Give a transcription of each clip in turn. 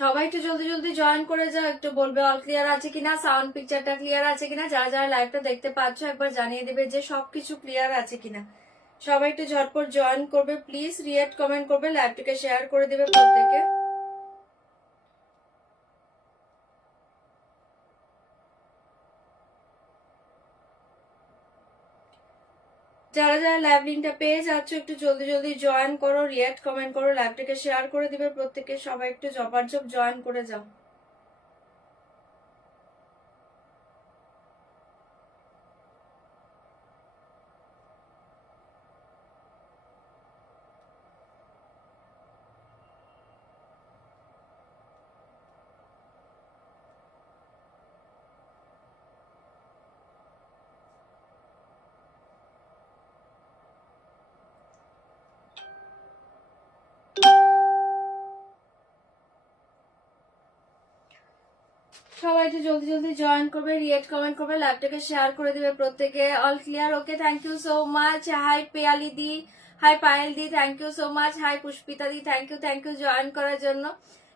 সবাই একটু জলদি জলদি জয়েন করে যাও, একটু বলবে অল ক্লিয়ার আছে কিনা, সাউন্ড পিকচারটা ক্লিয়ার আছে কিনা, যারা যারা লাইভটা দেখতে পাচ্ছ একবার জানিয়ে দেবে যে সবকিছু ক্লিয়ার আছে কিনা। সবাই একটু ঝটপট জয়েন করবে প্লিজ, রিয়েক্ট কমেন্ট করবে, লাইভটাকে শেয়ার করে দেবে প্রত্যেকে। যারা যারা লাইভ লিঙ্কটা পেয়ে যাচ্ছ একটু জলদি জলদি জয়েন করো, রিয়েক্ট কমেন্ট করো, লাইভটাকে শেয়ার করে দিবে প্রত্যেকে। সবাই একটু ঝপাঝপ জয়েন করে যাও। সবাই একটু জলদি জলদি জয়েন করবে, রিয়েক্ট কমেন্ট করবে, লাইভটাকে শেয়ার করে দিবে প্রত্যেকে। All clear, okay, thank you so much. Hi Peyali দি, hi Payel the, thank you so much. Hi Pushpita the, thank you join করার জন্য,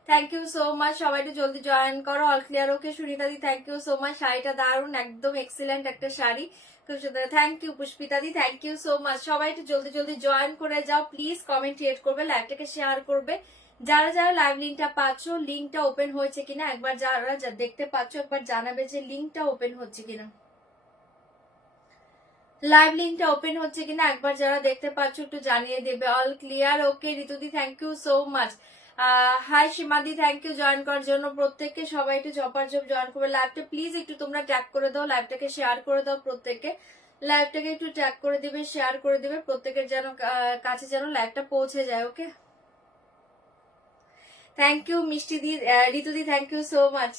থ্যাংক ইউ সো মাচ। সবাই একটু জলদি জয়েন করো। All clear, okay. Sunita di, thank you so much. শাড়িটা দারুণ, একদম এক্সিলেন্ট একটা শাড়ি, খুব সুন্দর। Thank you Pushpita the, thank you so much. সবাই একটু জলদি জলদি জয়েন করে যাও প্লিজ, কমেন্ট ক্রিয়েট করবে, লাইভটাকে শেয়ার করবে। যারা যারা লাইভ লিঙ্কটা পাচ্ছ, লিঙ্কটা ওপেন হয়েছে কিনা একবার যারা দেখতে পাচ্ছ একবার জানাবে যে লিঙ্কটা ওপেন হচ্ছে কিনা, লাইভ লিঙ্কটা ওপেন হচ্ছে কিনা একবার যারা দেখতে পাচ্ছ একটু জানিয়ে দেবে। All clear, okay. ঋতুদি, thank you so much. Hi সীমাদি, থ্যাংক ইউ জয়েন করার জন্য প্রত্যেককে। সবাই একটু ঝপাঝপ জয়েন করবে। লাইভটা প্লিজ একটু তোমরা ট্যাগ করে দাও, লাইভটাকে শেয়ার করে দাও প্রত্যেককে। লাইভটাকে একটু ট্যাগ করে দিবে, শেয়ার করে দিবে প্রত্যেকের, যেন কাছে যেন লাইভটা পৌঁছে যায়। ওকে, থ্যাংক ইউ মিষ্টি দি, ঋতুদি, থ্যাংক ইউ সো মাচ।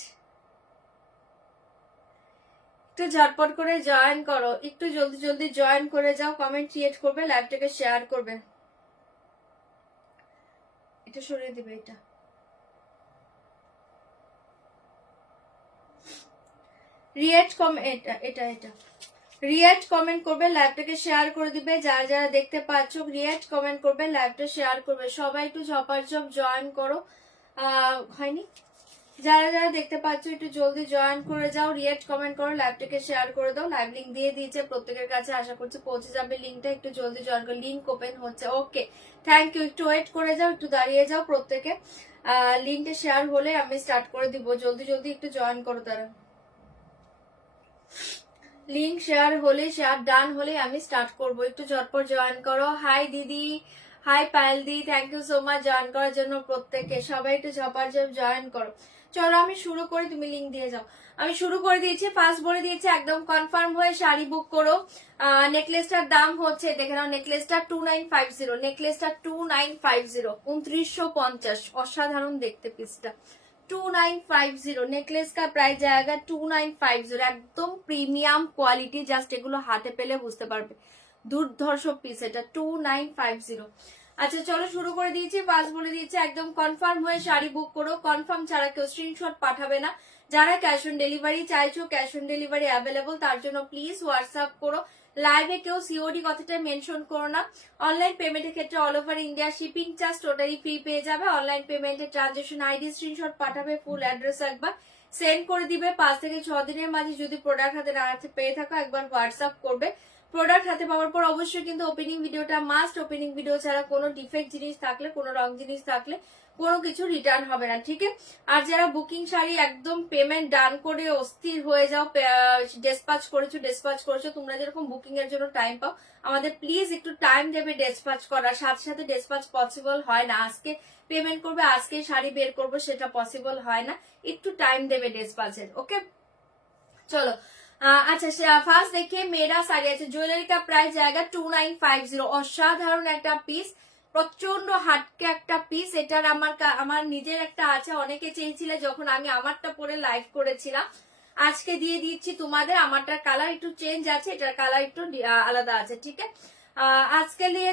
একটু ঝটপট করে জয়েন করো, একটু জলদি জলদি জয়েন করে যাও, কমেন্ট ক্রিয়েট করবে, লাইভটাকে শেয়ার করবে। এটা সরিয়ে দিবে, এটা রিয়েক্ট কমেন্ট, এটা এটা এটা রিয়েক্ট কমেন্ট করবে, লাইভটাকে শেয়ার করে দিবে। যারা যারা দেখতে পাচ্ছ রিয়েক্ট কমেন্ট করবে, লাইভটা শেয়ার করবে। সবাই একটু ঝপাঝপ জয়েন করো। হয়নি, যারা যারা দেখতে পাচ্ছ একটু জলদি জয়েন করে যাও, রিয়েক্ট কমেন্ট করো, লাইভটাকে শেয়ার করে দাও। লাইভ লিঙ্ক দিয়ে দিয়েছে প্রত্যেকের কাছে, আশা করছি পৌঁছে যাবে লিঙ্কটা। একটু জলদি জয়েন করো, লিঙ্ক ওপেন হচ্ছে। ওকে, থ্যাংক ইউ। একটু ওয়েট করে যাও, একটু দাঁড়িয়ে যাও প্রত্যেকে। লিঙ্কটা শেয়ার হলে আমি স্টার্ট করে দিব। জলদি জলদি একটু জয়েন করো তারা। লিঙ্ক শেয়ার হলে, শেয়ার ডান হলে আমি স্টার্ট করব। একটু ঝটপট জয়েন করো। হাই দিদি, hi Payel the, thank you so much join করার জন্য প্রত্যেককে। সবাই একটু ঝপাঝপ জয়েন করো। চলো আমি শুরু করি, তুমি লিঙ্ক দিয়ে যাও। আমি শুরু করে দিয়েছি, ফার্স্ট বলে দিয়েছি একদম কনফার্ম হয়ে শাড়ি বুক করো। নেকলেসটার দাম হচ্ছে, দেখে নাও, নেকলেসটা 2950, নেকলেসটা 2950, 2950। অসাধারণ দেখতে পিসটা। 2950 नेकलेस का प्राइस जाएगा 2950, একদম প্রিমিয়াম কোয়ালিটি। জাস্ট এগুলো হাতে পেলে বুঝতে পারবে, দুর্ধর্ষ পিস এটা 2950। আচ্ছা চলো শুরু করে দিয়েছি, ফার্স্ট বলে দিয়েছি একদম কনফার্ম হয়ে শাড়ি বুক করো। কনফার্ম ছাড়া কেউ স্ক্রিনশট পাঠাবে না। যারা ক্যাশ অন ডেলিভারি চাইছো, ক্যাশ অন ডেলিভারি অ্যাভেলেবল, তার জন্য প্লিজ হোয়াটসঅ্যাপ করো। লাইভে কেউ সিওডি কথাটা মেনশন করো না। অনলাইন পেমেন্টের ক্ষেত্রে all over India shipping charge totally free পেয়ে যাবে। অনলাইন পেমেন্টের ট্রানজেকশন আইডি স্ক্রিনশট পাঠাবে, ফুল অ্যাড্রেস একবার সেন্ড করে দিবে। 5 থেকে 6 দিনের মাঝে যদি প্রোডাক্ট হাতে না পেয়ে থাকো একবার হোয়াটসঅ্যাপ করবে। প্রোডাক্ট হাতে পাওয়ার পর অবশ্যই কিন্তু ওপেনিং ভিডিওটা মাস্ট। ওপেনিং ভিডিও ছাড়া কোনো ডিফেক্ট জিনিস থাকলে, কোনো রং জিনিস থাকলে কোনো কিছু রিটার্ন হবে না, ঠিক আছে? আর যারা বুকিং শাড়ি একদম পেমেন্ট ডান করে অস্থির হয়ে যাও, ডেসপাচ করেছো, তোমরা যেরকম বুকিং এর জন্য টাইম পাও, আমাদের প্লিজ একটু টাইম দেবে ডেসপাচ করার। সাথে সাথে ডেসপাচ পসিবল হয় না, আজকে পেমেন্ট করবে আজকে শাড়ি বের করবো সেটা পসিবল হয় না, একটু টাইম দেবে ডেসপাচের। ওকে চলো अच्छा ফার্স্ট देखिए मेरा साड़ी আছে, জুয়েলারি का प्राइस जाएगा 2950। অসাধারণ একটা পিস, প্রচন্ড হাটকে একটা পিস। এটার আমার নিজের একটা আছে, অনেকে চেয়েছিলে যখন আমি আমারটা পরে লাইভ করেছিলাম। আজকে দিয়ে দিচ্ছি তোমাদের। আমারটার কালার একটু চেঞ্জ আছে, এটার কালার একটু আলাদা আছে, ঠিক আছে? আজকে নিয়ে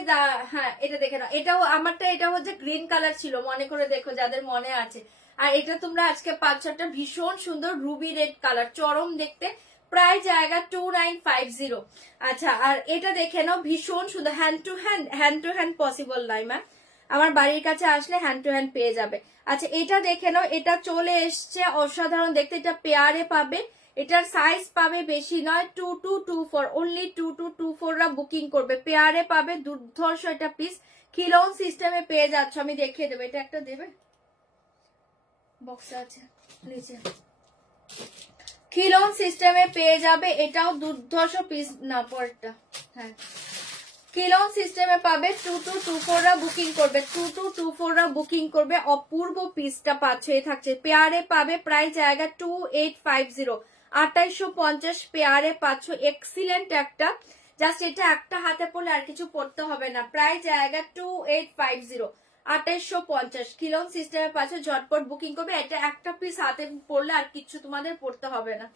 হ্যাঁ এটা দেখে নাও, এটাও আমারটা, এটা হচ্ছে গ্রিন কালার ছিল, মনে করে দেখো যাদের মনে আছে। আর এটা তোমরা আজকে পাচ্ছ একটা ভীষণ সুন্দর রুবি রেড কালার, চরম দেখতে। প্রাইস জায়গা 2950। আচ্ছা আর এটা দেখে নাও, ভীষণ সুন্দর, হ্যান্ড টু হ্যান্ড পসিবল নয় ম্যাম, আমার বাড়ির কাছে আসলে হ্যান্ড টু হ্যান্ড পেয়ে যাবে। আচ্ছা এটা দেখে নাও, এটা চলে এসছে অসাধারণ দেখতে, এটা পেয়ারে পাবে, এটার সাইজ পাবে বেশি নয় 2224, অনলি 2224 রা বুকিং করবে, পেয়ারে পাবে, দুর্ধর্ষ এটা পিস, খিলন সিস্টেমে পেয়ে যাচ্ছ। আমি দেখিয়ে দেবো, এটা একটা দেবে বক্স আছে নিচে, খিলন সিস্টেমে পেয়ে যাবে, এটাও দুর্ধর্ষ পিস না পরেরটা, হ্যাঁ খিলন সিস্টেমে পাবে, 2224 রা বুকিং করবে, 2224 রা বুকিং করবে, অপূর্ব পিসটা পাচ্ছে থাকছে, পেয়ারে পাবে, প্রাইস জায়গা 2850, 2850 পেয়ারে পাচ্ছ, এক্সিলেন্ট একটা, জাস্ট এটা একটা হাতে পড়লে আর কিছু পড়তে হবে না, প্রাইস জায়গা 2850, 2850 খিলন সিস্টেমে পাচ্ছ, ঝটপট বুকিং করবে, এটা একটা পিস হাতে পড়লে আর কিছু তোমাদের পড়তে হবে না,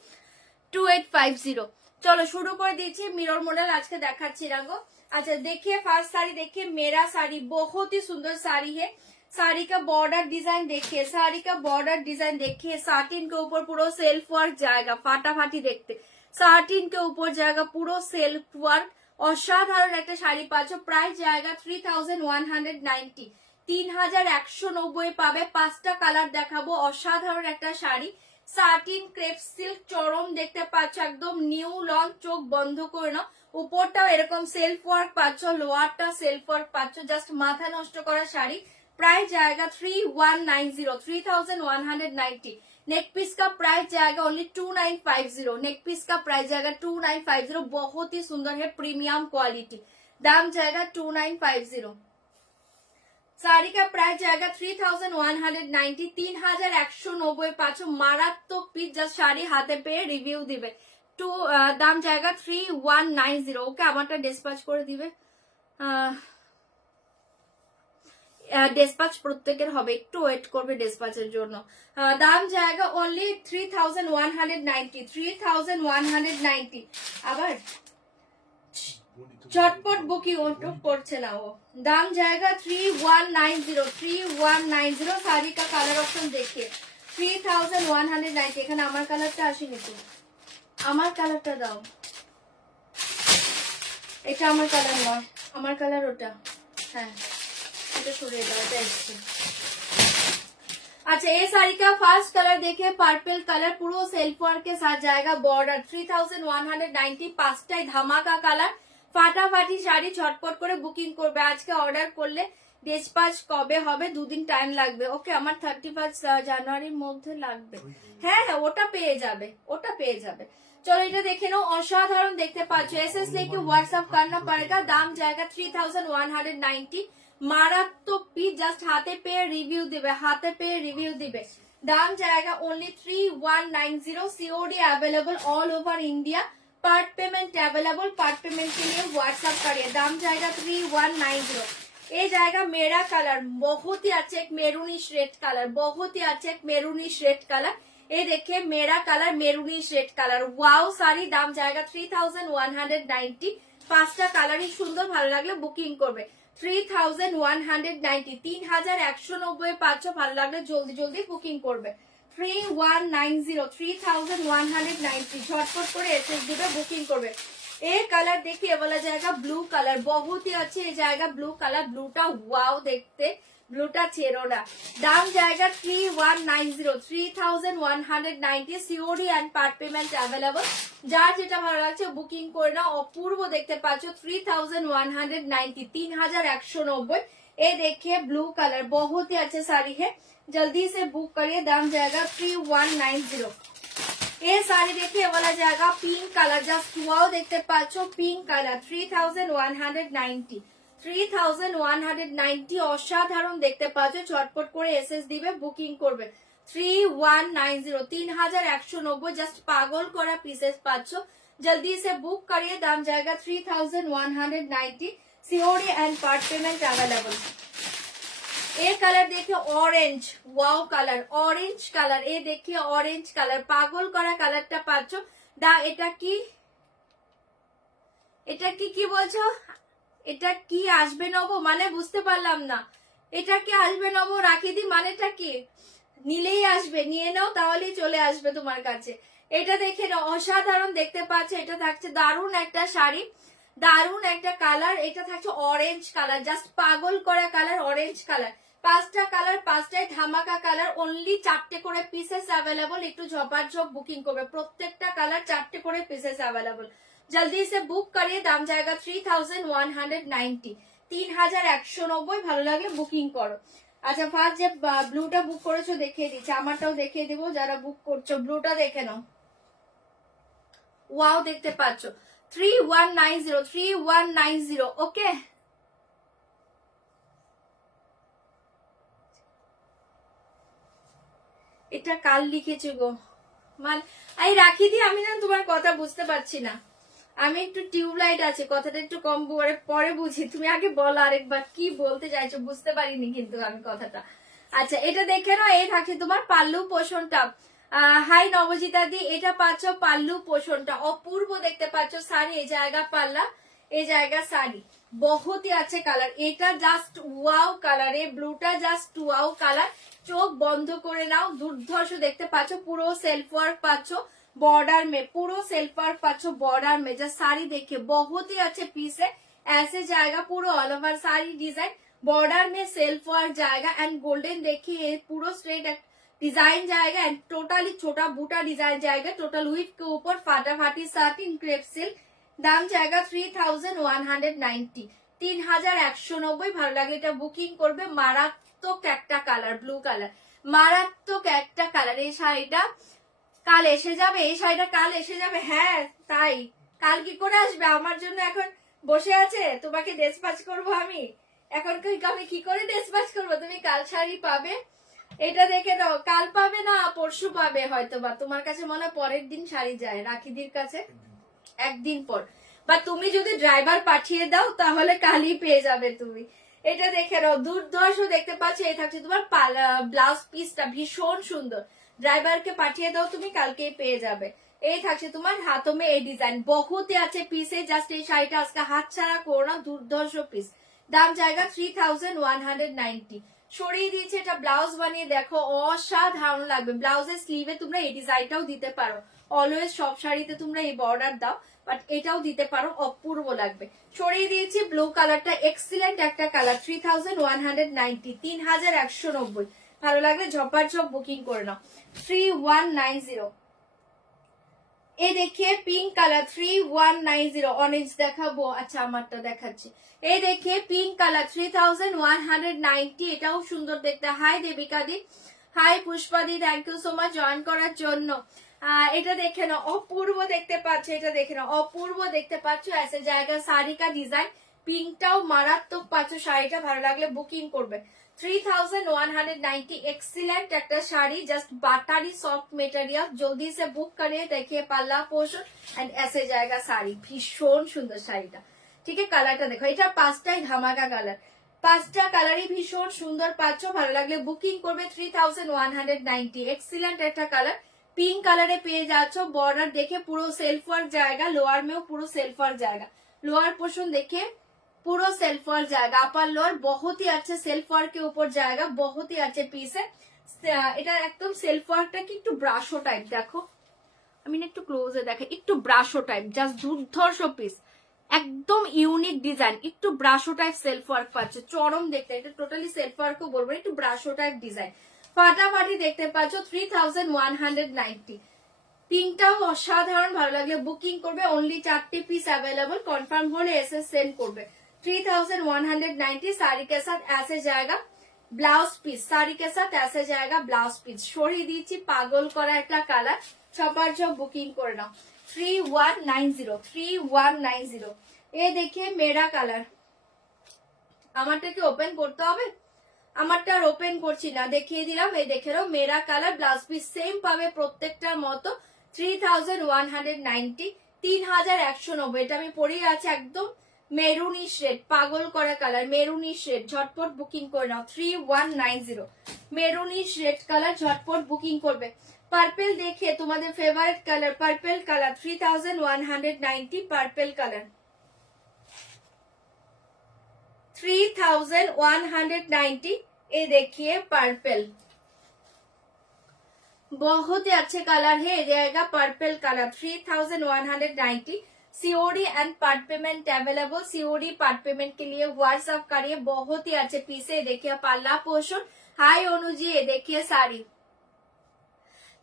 2850। চলো শুরু করে দিয়েছি, মিরর মডেল আজকে দেখাচ্ছি রাগো। अच्छा देखिए फर्स्ट साड़ी, देखिए मेरा साड़ी बहुत ही सुंदर साड़ी है, साड़ी का बॉर्डर डिजाइन देखिए, साड़ी का बॉर्डर डिजाइन देखिए, साटिन के ऊपर पूरा सेल्फ वर्क जाएगा, फाटाफाटी देखते, साटिन के ऊपर जाएगा पूरा सेल्फ वर्क, অসাধারণ একটা শাড়ি পাচ্ছ, প্রাইস জায়গা 3190, 3190 পাবে, 5টা কালার দেখাবো, অসাধারণ একটা শাড়ি, সাটিন ক্রেপ সিল্ক চরম দেখতে পাচ্ছ, একদম নিউ লঞ্চ, চোখ বন্ধ করে নাও, উপরটাও এরকম সেলফ ওয়ার্ক পাচ্ছ, লোয়ারটা সেলফ ওয়ার্ক পাচ্ছ, জাস্ট মাথা নষ্ট করা শাড়ি, प्राइस जाएगा 3190, 3190। नेक पीस का प्राइस जाएगा ओनली 2950, नेक पीस का प्राइस जाएगा 2950, बहुत ही सुंदर है, प्रीमियम क्वालिटी, दाम जाएगा 2950। साड़ी का प्राइस जाएगा 3190, 3190 पाचो, मारात्मक पीस, जस्ट शाड़ी हाथे पे रिव्यू दिबे, दाम जाएगा 3190। ओके আমারটা ডিসপ্যাচ করে দিবে, ডিসপ্যাচ প্রত্যেকের হবে, একটু ওয়েট করবে ডিসপ্যাচের জন্য, দাম জায়গা অনলি 3190, 3190। আবার চটপট বুকিং করছে না ও, দাম জায়গা 3190, 3190। শাড়ি কা কালার অপশন দেখে 3190, এখানে আমার কালারটা আসেনি তো, আমার কালারটা দাও, এটা আমার কালার নয়, আমার কালার ওটা, হ্যাঁ এটা সরিয়ে দাও, এটা এসছে। अच्छा ये साड़ी का फर्स्ट कलर देखिए, पर्पल कलर, पूरा सेल्फ वर्क के साथ जाएगा, बॉर्डर 3190, 5টাই ধামাকা কালার, ফাটাফাটি শাড়ি, ঝটপট করে বুকিং করবে, আজকে অর্ডার করলে ডিসপ্যাচ কবে হবে, 2 দিন টাইম লাগবে। ওকে আমার 31 জানুয়ারির মধ্যে লাগবে, হ্যাঁ হ্যাঁ ওটা পেয়ে যাবে, ওটা পেয়ে যাবে। चलो এটা দেখে নাও, অসাধারণ দেখতে পাচ্ছ, এসএস लेके व्हाट्सएप करना पड़ेगा, दाम जाएगा 3190, মারাত্মক পিস, জাস্ট হাতে পেয়ে রিভিউ দিবে, হাতে পেয়ে রিভিউ দিবে, দাম जाएगा only 3190। COD available all over India, part payment available, part payment के लिए व्हाट्सएप करिए, दाम जाएगा 3190। ये जाएगा मेरा कलर, बहुत ही अच्छा एक मेरूनिश रेड कलर, बहुत ही अच्छा एक मेरूनिश रेड कलर, ये देखिए मेरा colour maroonish red colour, wow sari, दाम जाएगा 3190, 5টা কালারই সুন্দর, ভালো লাগলে বুকিং করবে, 3190, 3190 পাচ্ছ, ভালো লাগলে জলদি জলদি বুকিং করবে, 3190, 3190, झटपट করে এসএস দিবে, বুকিং করবে। ये कलर देखिए वाला जाएगा ब्लू कलर, बहुत ही अच्छे, ये जाएगा ब्लू कलर, ब्लूटा वाओ देखते, ब्लूटा छेड़ो ना, दाम जाएगा 3190, 3190। COD and part payment available, যার যেটা ভালো লাগছে বুকিং করে নাও, অপূর্ব দেখতে পাচ্ছ, 3190, 3190। ये देखिए ब्लू कलर, बहुत ही अच्छे साड़ी है, जल्दी से बुक करिए, दाम जाएगा 3190। ये साड़ी देखिए वाला जाएगा पिंक कलर, जस्ट वाओ देखते पाচ্ছ, पिंक कलर, 3190, 3190, অসাধারণ দেখতে পাচ্ছ, ঝটপট করে এসএস দিবে, বুকিং করবে, 3190, 3190, জাস্ট পাগল করা পিসেস পাচ্ছ, जल्दी से बुक करिए, दाम जाएगा 3190। COD and part payment available. ये कलर देखिए orange, wow colour, orange colour, ये देखिए ऑरेंज कलर, पागल करा कलरটা পাচ্ছ, দা এটা কি কি বলছো, এটা কি আসবে নবো, মানে বুঝতে পারলাম না, এটা কি আসবে নবো রাখি দি, মানেটা কি, নিলেই আসবে, নিয়ে নাও তাহলেই চলে আসবে তোমার কাছে। এটা দেখে নাও, অসাধারণ দেখতে পাচ্ছ, এটা থাকছে দারুণ একটা শাড়ি, দারুন একটা কালার, এটা থাকছে অরেঞ্জ কালার, জাস্ট পাগল করা কালার, অরেঞ্জ কালার। 5টা কালার, 5টাই ধামাকা কালার, অনলি 4টে করে পিসেস অ্যাভেলেবল। একটু ঝপাঝপ বুকিং করবে, প্রত্যেকটা কালার 4টে করে পিসেস অ্যাভেলেবল। জলদি সে বুক করিয়ে, দাম জায়গা 3190, 3190। ভালো লাগলে বুকিং করো। আচ্ছা ফার্স্ট যে ব্লুটা বুক করেছো দেখিয়ে দিচ্ছি, আমারটাও দেখিয়ে দিব, যারা বুক করছো ব্লুটা দেখে নাও। ওয়াও দেখতে পাচ্ছ, 3190, 3190। ওকে, এটা কাল লিখেছে গো, মানে এই রাখি দি, আমি না তোমার কথা বুঝতে পারছি না, আমি একটু টিউবলাইট আছে, কথাটা একটু কম পরে বুঝি, তুমি আগে বলো আরেকবার কি বলতে চাইছো, বুঝতে পারিনি কিন্তু আমি কথাটা। আচ্ছা এটা দেখে নাও, এই থাকছে তোমার পাল্লু পোষণটা। হাই নবজিতা দি, এটা পাচ্ছ পাল্লু পোষণটা, অপূর্ব দেখতে পাচ্ছ শাড়ি, এই জায়গা পাল্লা, এই জায়গা শাড়ি, বহুতই আছে কালার, এটা জাস্ট ওয়াও কালার, এই ব্লুটা জাস্ট ওয়াও কালার, চোখ বন্ধ করে নাও, দুর্ধর্ষ দেখতে পাচ্ছ, পুরো সেলফ ওয়ার্ক পাচ্ছ बॉर्डर में, पूरा सेल्फ वर्क पाचो बॉर्डर में। जो साड़ी देखिए बहुत ही अच्छे पीस है, ऐसे जाएगा पूरा all over sari design, border में सेल्फ वर्क जाएगा एंड गोल्डन देखिए पूरा स्ट्रेट डिजाइन जाएगा एंड टोटली छोटा बूटा डिजाइन जाएगा, टोटल विथ के ऊपर फाटाफाटी साटिन क्रेप सिल्क। दाम जाएगा 3190, 3190। ভালো লাগে এটা বুকিং করবে। মারাত্মক একটা কালার, ব্লু কালার, মারাত্মক একটা কালার। এই শাড়িটা কাল এসে যাবে, এই শাড়িটা কাল এসে যাবে। হ্যাঁ তাই, কাল কি করে আসবে? আমার জন্য এখন বসে আছে, তোমাকে ডেসপ্যাচ করব আমি? এখন আমি কি করে ডেসপ্যাচ করবো? তুমি কাল শাড়ি পাবে, এটা দেখে দাও, কাল পাবে না পরশু পাবে হয়তো, বা তোমার কাছে মনে হয় পরের দিন শাড়ি যায় রাখিদির কাছে, একদিন পর, বা তুমি যদি ড্রাইভার পাঠিয়ে দাও তাহলে কালই পেয়ে যাবে তুমি। এটা দেখে নাও, দুর্ধর্ষ দেখতে পাচ্ছ। এই থাকছে তোমার ব্লাউজ পিসটা ভীষণ সুন্দর, ড্রাইভারকে পাঠিয়ে দাও তুমি, কালকেই পেয়ে যাবে। এই থাকছে তোমার হাতও মে এই ডিজাইন, বহুতে আছে পিসে, জাস্ট এই শাড়িটা আজকে হাত ছাড়া করো না, দুর্ধর্ষ পিস। দাম জায়গা 3190। সরিয়ে দিয়েছে, এটা ব্লাউজ বানিয়ে দেখো, অসাধারণ লাগবে। ব্লাউজের স্লিভে তোমরা এই ডিজাইনটাও দিতে পারো, অলওয়েজ সব শাড়িতে তোমরা এই বর্ডার দাও, বাট এটাও দিতে পারো, অপূর্ব লাগবে। সরিয়ে দিয়েছি ব্লু কালারটা, এক্সিলেন্ট একটা কালার, 3190, 3190। ভালো লাগলে ঝপাঝপ বুকিং করে নাও। 3190। এই দেখিয়ে পিঙ্ক কালার, 3190। অরেঞ্জ দেখাবো, আচ্ছা আমারটা দেখাচ্ছি। এই দেখিয়ে পিঙ্ক কালার, 3190। এটাও সুন্দর দেখতে। Hi Debika di, hi Pushpa di, thank you so much join করার জন্য। এটা দেখে নাও, অপূর্ব দেখতে পাচ্ছ, এটা দেখে নাও, অপূর্ব দেখতে পাচ্ছ। ऐसे জায়গা শাড়ি কা ডিজাইন, পিঙ্কটাও মারাত্মক পাচ্ছ। শাড়িটা ভালো লাগলে বুকিং করবে। 3190, एक्सीलेंट একটা sari, just buttery soft material. জলদি সে বুক করিয়ে, देखिए পাল্লা পোর্শন এন্ড ऐसे জায়গা শাড়ি, ভীষণ সুন্দর শাড়িটা। ঠিক আছে, কালারটা দেখো, এটা 5টাই ধামাকা কালার, 5টা কালারই ভীষণ সুন্দর পাচ্ছ। ভালো লাগলে বুকিং করবে। 3190, एक्सीलेंट একটা কালার, পিঙ্ক কালারে পেয়ে যাচ্ছ। বর্ডার দেখে পুরো সেলফ ওয়ার্ক জায়গা, লোয়ার মেও পুরো সেলফ ওয়ার্ক জায়গা, लोअर पोर्शन देखिए पूरा सेल्फ वर्क जाएगा, अपर लोअर बहुत ही अच्छे सेल्फ वर्क के ऊपर जाएगा, बहुत ही अच्छे पीस है। এটা একদম সেলফ ওয়ার্কটা কি একটু ব্রাশো টাইপ, দেখো আমি একটু ক্লোজে দেখে, একটু ব্রাশো টাইপ, জাস্ট দুর্ধর্ষ পিস, একদম ইউনিক ডিজাইন, একটু ব্রাশো টাইপ সেলফ ওয়ার্ক পাচ্ছে, চরম দেখতে। এটা টোটালি সেলফ ওয়ার্কও বলবো, একটু ব্রাশো টাইপ ডিজাইন, ফাটাফাটি দেখতে পাচ্ছ। 3190। পিঙ্কটাও অসাধারণ, ভালো লাগলে বুকিং করবে। অনলি 4টে পিস अवेलेबल, কনফার্ম হলে এসএস সেন্ড করবে। 3190। साड़ी के साथ ऐसे जाएगा ब्लाउज पीस, साड़ी के साथ ऐसे जाएगा ब्लाउज पीस। সরিয়ে দিয়েছি, পাগল করা একটা কালার, ছপার ছপ বুকিং করে নাও। 3190, 3190। এ দেখে মেরা কালার, আমারটাকে ওপেন করতে হবে, আমারটা আর ওপেন করছি না, দেখিয়ে দিলাম। এই দেখে নাও, মেরা কালার, ব্লাউজ পিস সেম পাবে প্রত্যেকটার মতো। 3190, 3190। এটা আমি পরেই আছে, একদম মেরুনি শেড, পাগল করা কালার, মেরুনি শেড, ঝটপট বুকিং করে নাও। 3190, মেরুনি শেড কালার, ঝটপট বুকিং করবে। পার্পেল দেখে তোমাদের favourite colour, purple colour, 3190, purple colour, 3190। ये देखिए पर्पल, बहुत ही अच्छे कलर है, जाएगा purple colour. 3190, COD and part payment available. COD part payment के लिए व्हाट्सएप करिए, बहुत ही अच्छे पीसे। देखिए पाल्ला पोर्शन। हाय अनुजी, देखिए साड़ी।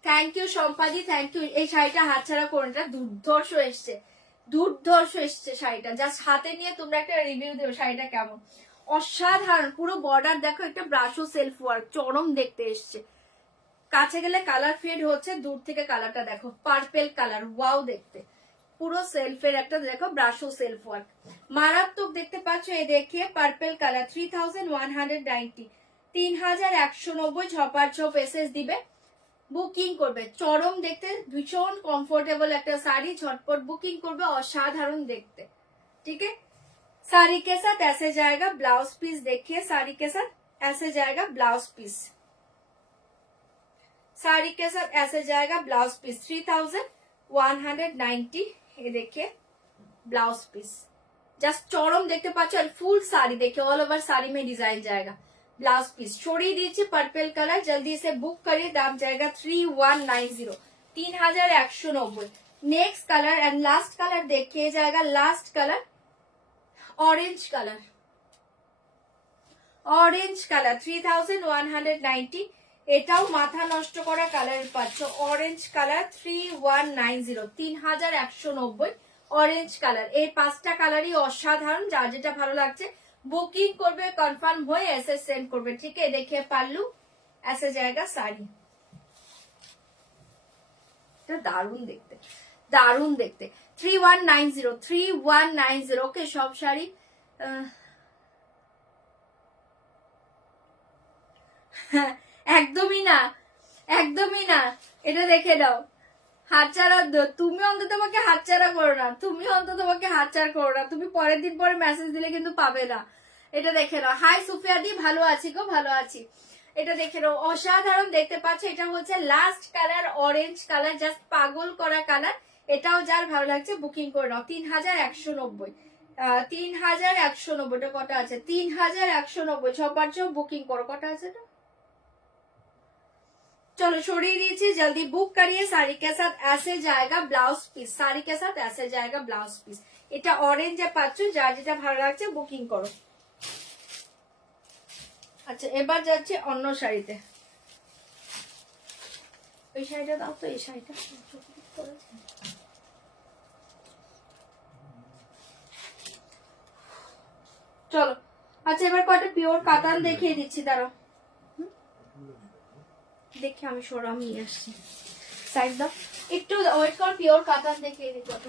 थैंक यू সম্পাদি, থ্যাংক ইউ। এই শাড়িটা হাতছাড়া করুন, এটা দুর্ধর্ষ এসছে, দুর্ধর্ষ এসছে শাড়িটা। জাস্ট হাতে নিয়ে তোমরা একটা রিভিউ দেবে শাড়িটা কেমন। অসাধারণ, পুরো বর্ডার দেখো, একটা ব্রাশো সেলফ ওয়ার্ক, চরম দেখতে এসছে। কাছে গেলে কালার ফেড হচ্ছে, দূর থেকে কালারটা দেখো, পার্পেল কালার, ওয়াও দেখতে। পুরো সেলফের একটা দেখো ব্রাশো সেলফ ওয়ার্ক, মারাত্মক দেখতে পাচ্ছ। এই দেখিয়ে পার্পেল কালার 3190, 3190 ঝপার ঝপ এসএস দিবে, বুকিং করবে। চরম দেখতে, ভীষণ কমফোর্টেবল একটা শাড়ি, ঝটপট বুকিং করবে, অসাধারণ দেখতে। ठीक है, साड़ी के साथ ऐसे जाएगा ब्लाउज पीस। देखिए साड़ी के साथ ऐसे जाएगा ब्लाउज पीस, साड़ी के साथ ऐसे जाएगा ब्लाउज पीस 3190। ये देखिए ब्लाउज पीस, जस्ट चौरम देखते पाচ্ছ। और फुल साड़ी देखिए, ऑल ओवर साड़ी में डिजाइन जाएगा। ब्लाउज पीस छोड़ी दीजिए पर्पल कलर, जल्दी से बुक करिए। दाम जाएगा 3190, 3190। Next colour and last colour देखिए जाएगा, last colour orange colour, orange colour 3190। এটাও মাথা নষ্ট করা কালার পাচ্ছ, অরেঞ্জ কালার 3190, 3190 অরেঞ্জ কালার। এই পাঁচটা কালারই অসাধারণ, যার যেটা ভালো লাগছে বুকিং করবে, কনফার্ম হয়ে এসএস সেন্ড করবে। ঠিক আছে, देखिए পাল্লু ऐसे जाएगा শাড়ি, এটা দারুণ দেখতে, দারুণ দেখতে। 3190, 3190। ওকে, সব শাড়ি একদমই না, একদমই না। এটা দেখে নাও, হাতছাড়া। তুমি অন্তত আমাকে হাতছাড়া করো না, তুমি অন্তত আমাকে হাতছাড়া করো না। তুমি পরের দিন পরে মেসেজ দিলে কিন্তু পাবে না। এটা দেখে নাও। হাই সুফিয়া দি, ভালো আছি গো, ভালো আছি। এটা দেখে নাও, অসাধারণ দেখতে পাচ্ছ। এটা হচ্ছে last colour, orange colour, just পাগল করা কালার। এটাও যার ভালো লাগছে বুকিং করে নাও। 3190, 3190। এটা কটা আছে? 3190। ছপার ছপ বুকিং করো। কটা আছে এটা? चलो छोड़िए दीजिए, जल्दी बुक करिए। साड़ी के साथ ऐसे जाएगा ब्लाउज पीस, साड़ी के साथ ऐसे जाएगा ब्लाउज पीस। এটা অরেঞ্জে পাচ্ছ, যার যেটা ভালো লাগছে বুকিং করো। আচ্ছা, এবার যাচ্ছে অন্য শাড়িতে। এই শাড়িটা দাও তো, এই শাড়িটা চলো। আচ্ছা, এবার কয়টা পিওর কাতান দেখিয়ে দিচ্ছি, দাঁড়াও। দেখে আমি সরাম নিয়ে আসছি, সাইড দাও একটু, ওয়েট কর। পিওর কাতান দেখিয়ে দিই কত।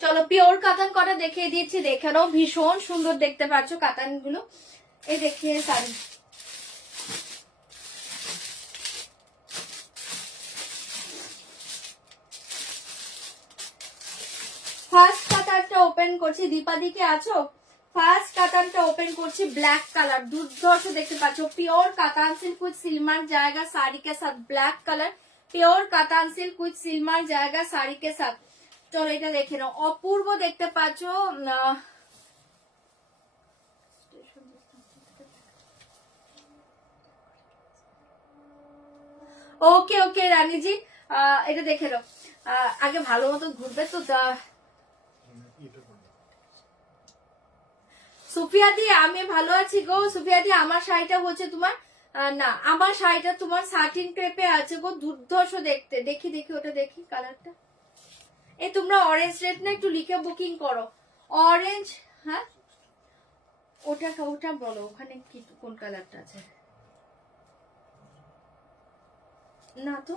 চলো পিওর কাতান কটা দেখিয়ে দিচ্ছি, দেখে নাও। ভীষণ সুন্দর দেখতে পাচ্ছ কাতান গুলো। এই দেখিয়ে শাড়ি, ফার্স্ট কাতানটা ওপেন করছি। দীপাদি কে আছো? ফার্স্ট কাতানটা ওপেন করছি, ব্ল্যাক কালার, দুর্ধর্ষ দেখতে পাচ্ছ। পিওর কাতান সিল্ক উইথ সিলমার জায়গা শাড়ি के साथ, ব্ল্যাক কালার, পিওর কাতান সিল্ক উইথ সিলমার জায়গা শাড়ি के साथ। চলো এটা দেখে নাও, অপূর্ব দেখতে পাচ্ছ। ওকে ওকে রানীজি, এটা দেখে নাও। আগে ভালো মতো ঘুরবে তো। সুফিয়াদি আমি ভালো আছি গো। সুফিয়াদি আমার শাড়িটা হচ্ছে তোমার, না আমার শাড়িটা তোমার সাটিন ক্রেপে আছে গো, দুর্ধর্ষ দেখতে। দেখি দেখি ওটা দেখি কালারটা। এই তোমরা অরেঞ্জ রেড না একটু লিখে বুকিং করো। অরেঞ্জ, হ্যাঁ ওটা ওটা বলো, ওখানে কি কোন কালারটা আছে? না তো,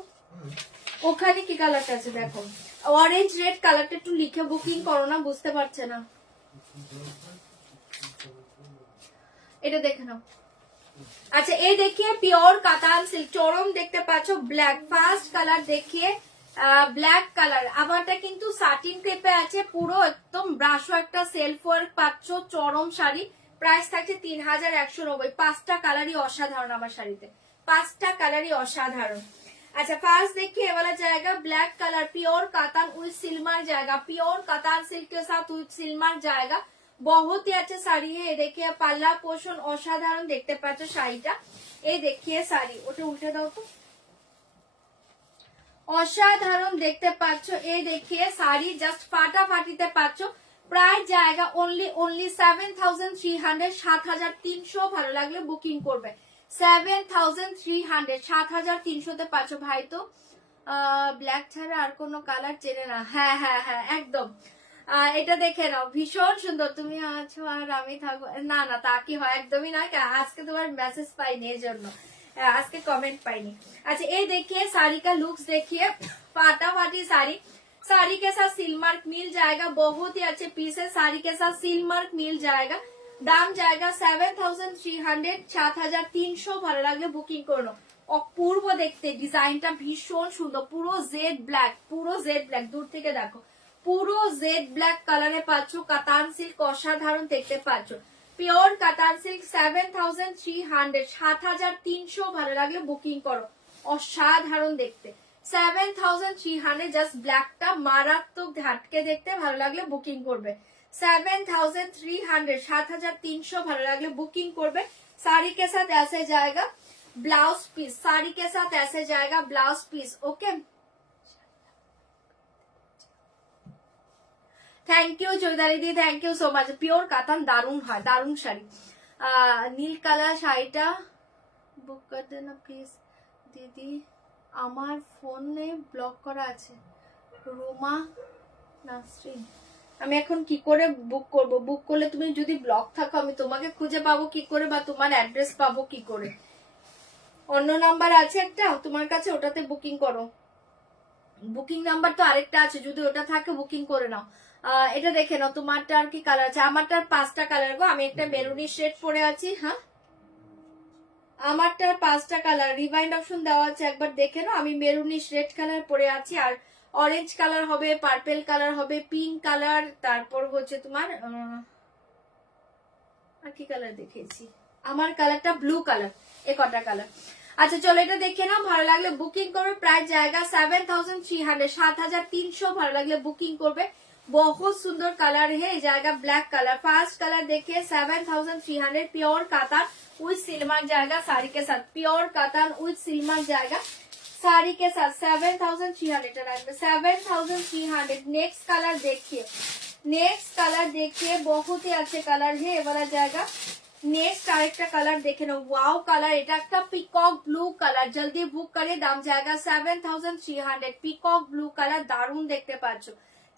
ওখানে কি কালারটা আছে দেখো। অরেঞ্জ রেড কালারটা একটু লিখে বুকিং করো না, বুঝতে পারছে না। এটা দেখে নাও। আচ্ছা, এই দেখিয়ে পিওর কাতান সিল্ক, চরম দেখতে পাচ্ছ। ব্ল্যাক ফার্স্ট কালার দেখিয়ে, ব্ল্যাক কালার। আমারটা কিন্তু সাটিন ক্রেপে আছে, পুরো একদম ব্রাশো একটা সেলফ ওয়ার্ক পাচ্ছ। চরম শাড়ি, প্রাইস থাকছে 3190। 5টা কালারই অসাধারণ আমার শাড়িতে, 5টা কালারই অসাধারণ। अच्छा फास्ट देखिए वाला जाएगा black colour pure katan with silver जाएगा, प्योर कातान सिल्क के साथ विथ सिल्वर जाएगा। बहुत ही अच्छा শাড়ি है। देखिए পাল্লা পোষণ অসাধারণ দেখতে পাচ্ছ শাড়িটা। এই দেখিয়ে শাড়ি, ওটা উল্টে দাও তো। অসাধারণ দেখতে পাচ্ছ, এই দেখিয়ে শাড়ি জাস্ট ফাটাফাটিতে পাচ্ছ। প্রাইস জায়গা অনলি 7300, 7300। ভালো লাগলে বুকিং করবে। 7300, 7300 পাচ্ছ ভাই। তো ব্ল্যাক ছাড়া আর কোনো কালার চেনে না? হ্যাঁ হ্যাঁ হ্যাঁ একদম। এটা দেখে নাও, ভীষণ সুন্দর। তুমি আছো আর আমি থাকবো, না না তা কি হয়, একদমই নয়। আজকে তোমার মেসেজ পাইনি, এই জন্য আজকে কমেন্ট পাইনি। अच्छा ये देखिए साड़ी का लुक्स देखिए, फाटाफाटी साड़ी। साड़ी के साथ सील मार्क मिल जाएगा, बहुत ही अच्छे पीस है। साड़ी के साथ सील मार्क मिल जाएगा। दाम जाएगा 7300, 7300। ভালো লাগলে বুকিং করো। অপূর্ব দেখতে, ডিজাইনটা ভীষণ সুন্দর, পুরো জেড ব্ল্যাক, পুরো জেড ব্ল্যাক। দূর থেকে দেখো, পুরো জেড ব্ল্যাক কালারে পাচ্ছ। কাতান সিল্ক অসাধারণ দেখতে পাচ্ছ। পিওর কাতান সিল্ক 7300, 7300। ভালো লাগলে বুকিং করো, অসাধারণ দেখতে। 7300 জাস্ট ব্ল্যাকটা মারাত্মক ঝাটকে দেখতে। ভালো লাগলে বুকিং করবে। 7300, 7300। ভালো লাগলে বুকিং করবে। साड़ी के साथ ऐसे जाएगा ब्लाउज पीस, साड़ी के साथ ऐसे जाएगा blouse piece. Okay thank you Chowdhury di, thank you so much. Pure কাতান দারুণ হয়, দারুণ শাড়ি। নীল কালার শাড়িটা বুক করে দেন প্লিজ দিদি, আমার ফোনে ব্লক করা আছে। রুমা নাসরিন, আমি এখন কি করে বুক করব? বুক করলে তুমি যদি ব্লক থাকো আমি তোমাকে খুঁজে পাবো কি করে, বা তোমার অ্যাড্রেস পাবো কি করে? অন্য নাম্বার আছে একটা তোমার কাছে, ওটাতে বুকিং করো। বুকিং নাম্বার তো আরেকটা আছে, যদি ওটা থাকে বুকিং করে নাও। এটা দেখে নাও তোমারটা আর কি কালার আছে। আমারটার 5টা কালার গো, আমি একটা মেরুনি শেড পরে আছি। হ্যাঁ আমারটার 5টা কালার, রিভাইন্ড অপশন দেওয়া আছে, একবার দেখে নাও। আমি মেরুনি রেড কালার পরে আছি, আর অরেঞ্জ কালার হবে, পার্পেল কালার হবে, পিঙ্ক কালার, তারপর হচ্ছে তোমার আর কি কালার দেখেছি, আমার কালারটা ব্লু কালার। এ কটা কালার। আচ্ছা চলো এটা দেখে নাও, ভালো লাগলে বুকিং করবে। প্রাইস জায়গা 7300, 7300। ভালো লাগলে বুকিং করবে। बहुत सुंदर कलर है, जाएगा ब्लैक कलर। फास्ट कलर देखिए 7300, प्योर कातान विथ सिल्वर जाएगा साड़ी के साथ। प्योर कातान विथ सिल्वर जाएगा साड़ी के साथ। 7300, 7300। नेक्स्ट कलर देखिए, नेक्स्ट कलर देखिए, बहुत ही अच्छे कलर है ये वाला जाएगा। नेक्स्ट आरेकटा कलर देखे ना, वाओ कलर। এটা একটা পিকক ব্লু কালার, জলদি বুক করে। দাম জায়গা 7300। পিকক ব্লু কালার দারুণ দেখতে পাচ্ছ।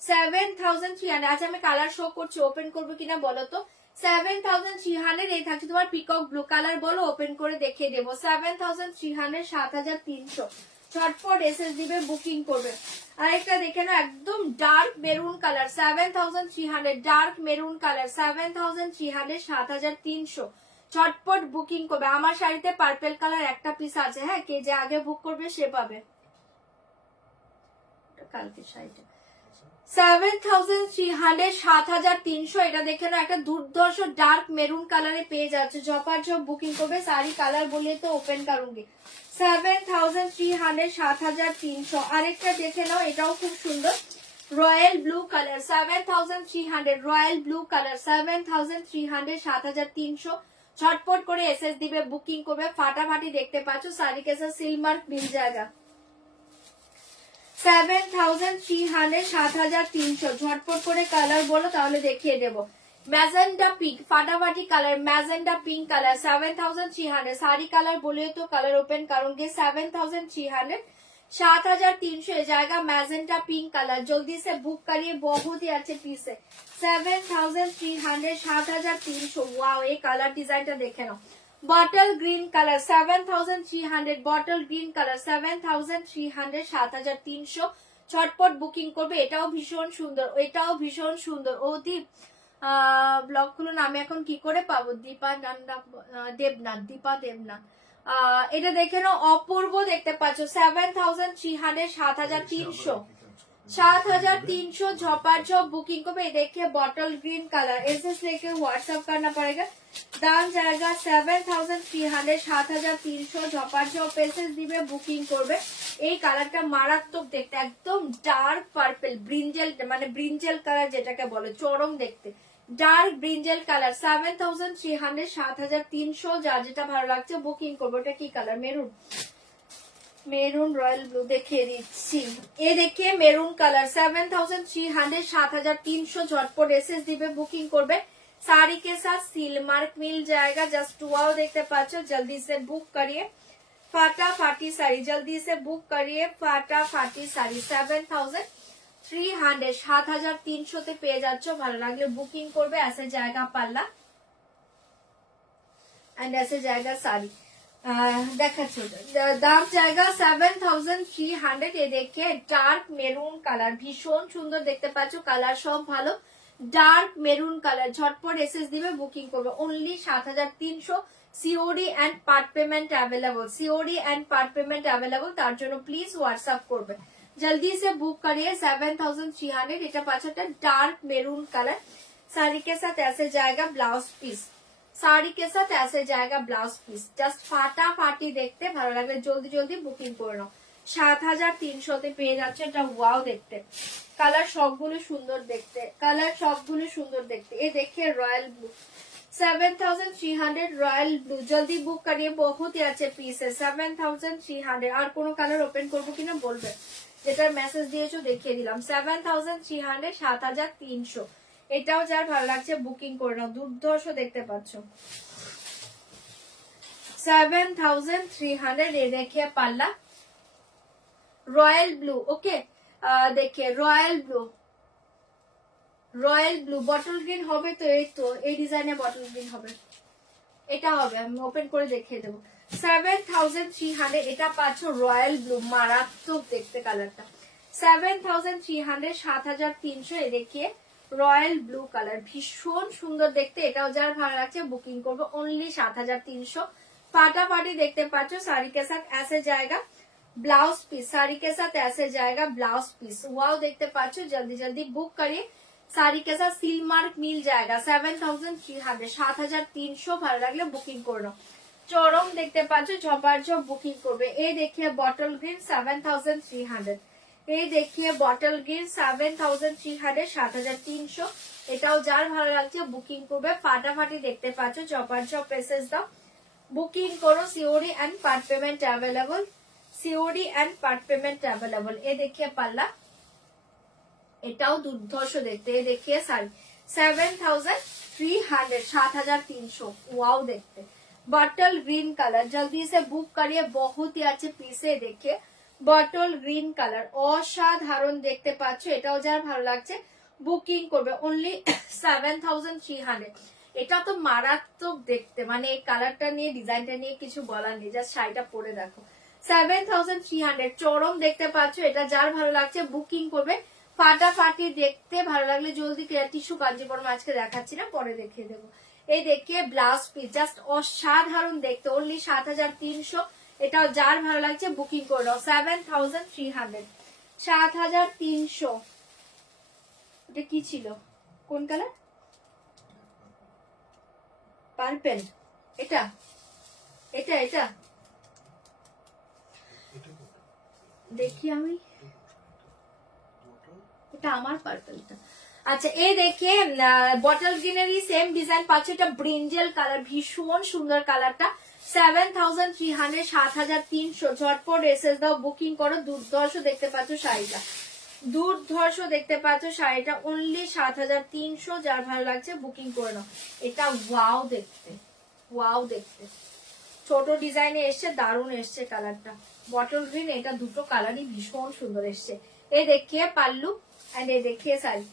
7300। আচ্ছা আমি কালার শো করছি, ওপেন করবো কিনা বলো তো। 7300 এই থাকছে তোমার পিকক ব্লু কালার। বলো ওপেন করে দেখিয়ে দেবো। 7300, 7300। ছটফট এসএস দিবে, বুকিং করবে। আরেকটা দেখে না, একদম dark maroon colour. 7300, dark maroon colour. 7300, 7300। ছটফট বুকিং করবে। আমার শাড়িতে পার্পেল কালার একটা পিস আছে। হ্যাঁ কে যে আগে বুক করবে সে পাবে। কালকে শাড়িটা 7300, 7300। এটা দেখে না, একটা দুর্ধর্ষ ডার্ক মেরুন কালারে পেয়ে যাচ্ছে। জপার জব বুকিং করবে। सारी কালার বলিয়ে তো ওপেন করুঙ্গি। 7300, 7300। আরেকটা দেখে নাও, এটাও খুব সুন্দর, royal blue colour. 7300, royal blue colour. 7300, 7300। ছটপট করে এসএস দিবে, বুকিং করবে। ফাটাফাটি দেখতে পাচ্ছ। साड़ी के साथ सिल मार्क मिल जाएगा। 7300, 7300। ঝটপট করে কালার বলো তাহলে দেখিয়ে দেবো। ম্যাজেন্ডা পিঙ্ক, ফাটাফাটি কালার, ম্যাজেন্ডা পিঙ্ক কালার। 7300। सारी कलर बोलिए तो कलर ओपन करूंगे। 7300, 7300 जाएगा मैजेंटा पिंक कलर। जल्दी से बुक करिए, बहुत ही अच्छे पीस है। 7300, 7300। वाओ ये कलर डिजाइन देखे ना, bottle green colour. 7300, bottle green colour. 7300, 7300। ছটপট বুকিং করবে। এটাও ভীষণ সুন্দর, এটাও ভীষণ সুন্দর। ও দীপ ব্লগ খুলুন, আমি এখন কি করে পাবো? দীপা দেবনাথ, দীপা দেবনাথ। এটা দেখে নাও, অপূর্ব দেখতে পাচ্ছ। 7300, 7300। 7300 झपाझप बुकिंग को भी देखिए बॉटल ग्रीन कलर एसएस लेके व्हाट्सएप करना पड़ेगा। दाम जाएगा 7300 7300 झपाझप एसएस दिबे बुकिंग করবে। এই কালারটা মারাত্মক দেখতে একদম ডার্ক পার্পল ব্রিঞ্জেল মানে ব্রিঞ্জেল কালার যেটাকে বলে চরম দেখতে ডার্ক ব্রিঞ্জেল কালার 7300 7300 যার যেটা ভালো লাগছে বুকিং করবে। এটা কি কালার মেরুন মেরুন রয়্যাল ব্লू দেখিয়ে দিচ্ছি। এ देखिए মেরুন কালার 7300 7300 झटपट एसएस দিবে বুকিং করবে। साड़ी के साथ सील मार्क मिल जाएगा जस्ट वाओ देखते पाचो जल्दी से बुक करिए फाटाफाटी साड़ी जल्दी से बुक करिए फाटाफाटी साड़ी 7300 7300 তে পেয়ে যাচ্ছ ভালো লাগলে বুকিং করবে। ऐसे जाएगा পাল্লা एंड ऐसे जाएगा साड़ी দেখাচ্ছি দাম জায়গা 7300 এ দেখে ডার্ক মেরুন কালার ভীষণ সুন্দর দেখতে পাচ্ছ কালার সব ভালো ডার্ক মেরুন কালার ঝটপট এসএস দিবে বুকিং করবে only 7300 COD and part payment available COD and part payment available তার জন্য প্লিজ হোয়াটসঅ্যাপ করবে जल्दी से बुक करिए 7300 এটা পাচ্ছে একটা ডার্ক মেরুন কালার साड़ी के साथ ऐसे जाएगा ब्लाउज पीस साड़ी के साथ ऐसे जाएगा ब्लाउज पीस जस्ट फाटाफाटी देखते ভালো লাগলে জলদি জলদি বুকিং করে নাও 7300 তে পেয়ে যাচ্ছে এটা ওয়াও দেখতে কালার সবগুলো সুন্দর দেখতে কালার সবগুলো সুন্দর দেখতে এই देखिए रॉयल ब्लू 7300 रॉयल ब्लू जल्दी बुक करिए बहुत ही अच्छे पीस है 7300 আর কোনো কালার ওপেন করব কিনা বলবে যেটার মেসেজ দিয়েছো দেখিয়ে দিলাম 7300 7300 এটাও যার ভালো লাগছে বুকিং করে নাও দুর্ধর্ষ দেখতে পাচ্ছ 7300 ये देखिए पाल्ला रॉयल ब्लू ओके देखिए रॉयल ब्लू बटल ग्रीन হবে তো এই ডিজাইনে বটল গ্রিন হবে এটা হবে আমি ওপেন করে দেখিয়ে দেব 7300 এটা পাচ্ছ রয়্যাল ব্লু মারাত্মক দেখতে কালারটা 7300 7300 এ দেখিয়ে রয়্যাল ব্লু কালার ভীষণ সুন্দর দেখতে এটাও যার ভালো লাগছে বুকিং করবে অনলি 7300 फाटाफाटी देखते पाচ্ছ साड़ी के साथ ऐसे जाएगा ब्लाउज पीस साड़ी के साथ ऐसे जाएगा ब्लाउज पीस वाओ देखते पाচ্ছ जल्दी जल्दी बुक करिए साड़ी के साथ सील मार्क मिल जाएगा 7300 7300 ভালো লাগলে বুকিং করে নাও চরম দেখতে পাচ্ছ ঝপাঝপ বুকিং করবে এই देखिए बॉटल ग्रीन 7300 এই देखिए बॉटल ग्रीन 7300 7300 এটাও যার ভালো লাগছে বুকিং করবে ফাটাফাটি দেখতে পাচ্ছ ঝপাঝপ মেসেজ দাও बुकिंग करो COD and part payment available COD and part payment available ये देखिए पल्ला এটাও দুর্ধর্ষ দেখতে এই देखिए साड़ी 7300 7300 वाओ देखते बॉटल ग्रीन कलर जल्दी से बुक करिए बहुत ही अच्छे पीस है देखिए बॉटल ग्रीन कलर অসাধারণ দেখতে পাচ্ছ এটাও যার ভালো লাগছে বুকিং করবে অনলি 7300 এটা তো মারাত্মক দেখতে মানে এই কালারটা নিয়ে ডিজাইনটা নিয়ে কিছু বলার নেই জাস্ট শাড়িটা পরে দেখো 7300 চরম দেখতে পাচ্ছ এটা যার ভালো লাগছে বুকিং করবে ফাটাফাটি দেখতে ভালো লাগলে জলদি টিস্যু কাঞ্জিবরম আজকে দেখাচ্ছি না পরে দেখিয়ে দেবো এই দেখিয়ে ব্লাউজ পিস জাস্ট অসাধারণ দেখতে অনলি 7300 এটাও যার ভালো লাগছে বুকিং করে নাও 7300 7300 এটা কি ছিল কোন কালার পার্পল এটা এটা এটা দেখি আমি এটা আমার পার্পলটা আচ্ছা এই দেখে বটল গ্রিনেরই সেম ডিজাইন পাচ্ছ এটা ব্রিঞ্জেল কালার ভীষণ সুন্দর কালারটা 7300 7300 ঝটপট এসএস দাও বুকিং করো দুর্ধর্ষ দেখতে পাচ্ছ শাড়িটা দুর্ধর্ষ দেখতে পাচ্ছ শাড়িটা অনলি 7300 যার ভালো লাগছে বুকিং করে নাও এটা ওয়াও দেখতে ছোট ডিজাইনে এসছে দারুণ এসছে কালারটা বটল গ্রিন এটা দুটো কালারই ভীষণ সুন্দর এসছে এই দেখিয়ে পাল্লু এন্ড এই দেখিয়ে শাড়ি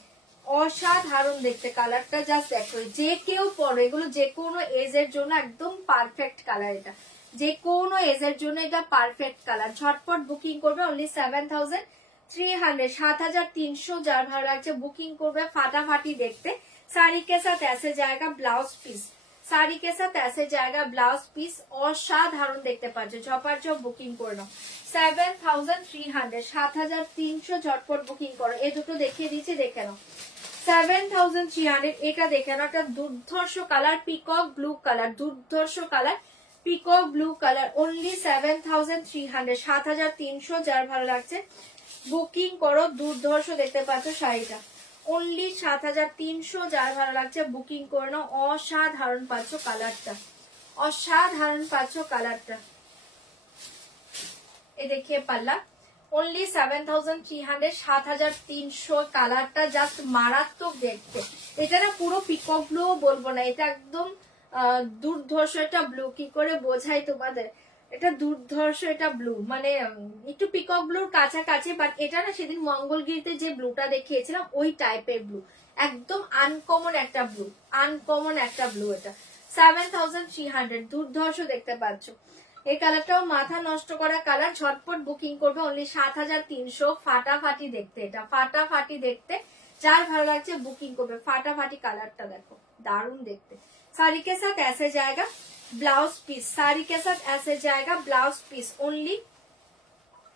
অসাধারণ দেখতে কালারটা জাস্ট দেখো যে কেউ পরো এগুলো যে কোনো এজের জন্য একদম পারফেক্ট কালার এটা যে কোনো এজের জন্য এটা পারফেক্ট কালার ঝটপট বুকিং করবে অনলি 7300 7300 যার ভালো লাগছে বুকিং করবে ফাটাফাটি দেখতে साड़ी के साथ ऐसे जाएगा ब्लाउज पीस साड़ी के साथ ऐसे जाएगा ब्लाउज पीस অসাধারণ দেখতে পাচ্ছ ঝপাঝপ বুকিং করে নাও 7300 7300 ঝটপট বুকিং করো এই দুটো দেখিয়ে দিয়েছি দেখে নাও 7300 এটা দেখে নাও একটা দুর্ধর্ষ কালার পিকক ব্লু কালার দুর্ধর্ষ colour peacock blue colour only 7300 7300 যার ভালো লাগছে বুকিং করো দুর্ধর্ষ দেখতে পাচ্ছ শাড়িটা অনলি 7300 যার ভালো লাগছে বুকিং করে নাও অসাধারণ পাচ্ছ কালারটা অসাধারণ পাচ্ছ কালারটা এই দেখিয়ে পাল্লা অনলি 7300 7300 কালারটা জাস্ট মারাত্মক দেখতে এটা না পুরো পিকক ব্লু বলবো না এটা একদম দুর্ধর্ষ একটা ব্লু কি করে বোঝাই তোমাদের এটা দুর্ধর্ষ এটা ব্লু মানে একটু পিকক ব্লুর কাছাকাছি বাট এটা না সেদিন মঙ্গলগিরিতে যে ব্লুটা দেখিয়েছিলাম ওই টাইপের ব্লু একদম আনকমন একটা ব্লু আনকমন একটা ব্লু এটা 7300 দুর্ধর্ষ দেখতে পাচ্ছ এই কালারটাও মাথা নষ্ট করা কালার ঝটপট বুকিং করবে অনলি 7300 ফাটাফাটি দেখতে এটা ফাটাফাটি দেখতে যার ভালো লাগছে বুকিং করবে ফাটাফাটি কালারটা দেখো দারুণ দেখতে साड़ी के साथ ऐसे जाएगा ब्लाउज पीस साड़ी के साथ ऐसे जाएगा ब्लाउज पीस ओनली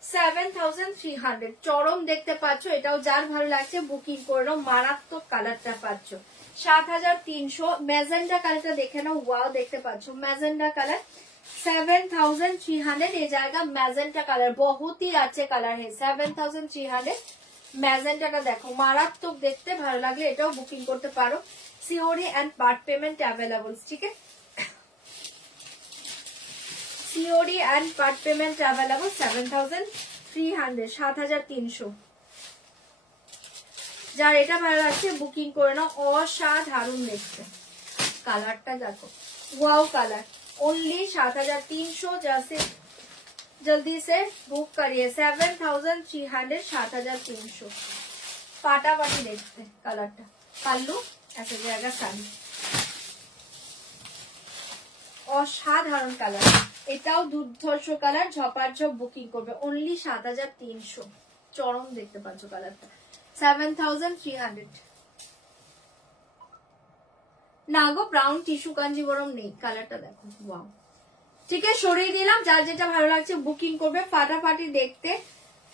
7300 চরম দেখতে পাচ্ছ এটাও যার ভালো লাগছে বুকিং করে নাও মারাত্মক কালারটা পাচ্ছ 7300 ম্যাজেন্ডা কালারটা দেখে নাও ওয়াও দেখতে পাচ্ছ ম্যাজেন্ডা কালার 7300 ये जाएगा मैजेंटा कलर बहुत ही अच्छे कलर है 7300 ম্যাজেন্টাটা দেখো মারাত্মক দেখতে ভালো লাগলে এটাও বুকিং করতে পারো COD and part payment available ठीक है COD and part payment available 7300 7300 যার এটা ভালো লাগছে বুকিং করে নাও অসাধারণ দেখতে কালারটা দেখো ওয়াও কালার ओनली 7300 जैसे जल्दी से बुक करिए 7300 7300 फाटाफाटी देखते कलरটা पल्लू ऐसे जाएगा साड़ी অসাধারণ কালার এটাও দুর্ধর্ষ কালার ঝপাঝপ বুকিং করবে অনলি 7300 চরম দেখতে পাচ্ছ কালারটা 7300 না গো ব্রাউন টিস্যু কাঞ্জিবরম নেই কালারটা দেখো ওয়াও ঠিক আছে সরিয়ে দিলাম যার যেটা ভালো লাগছে বুকিং করবে ফাটাফাটি দেখতে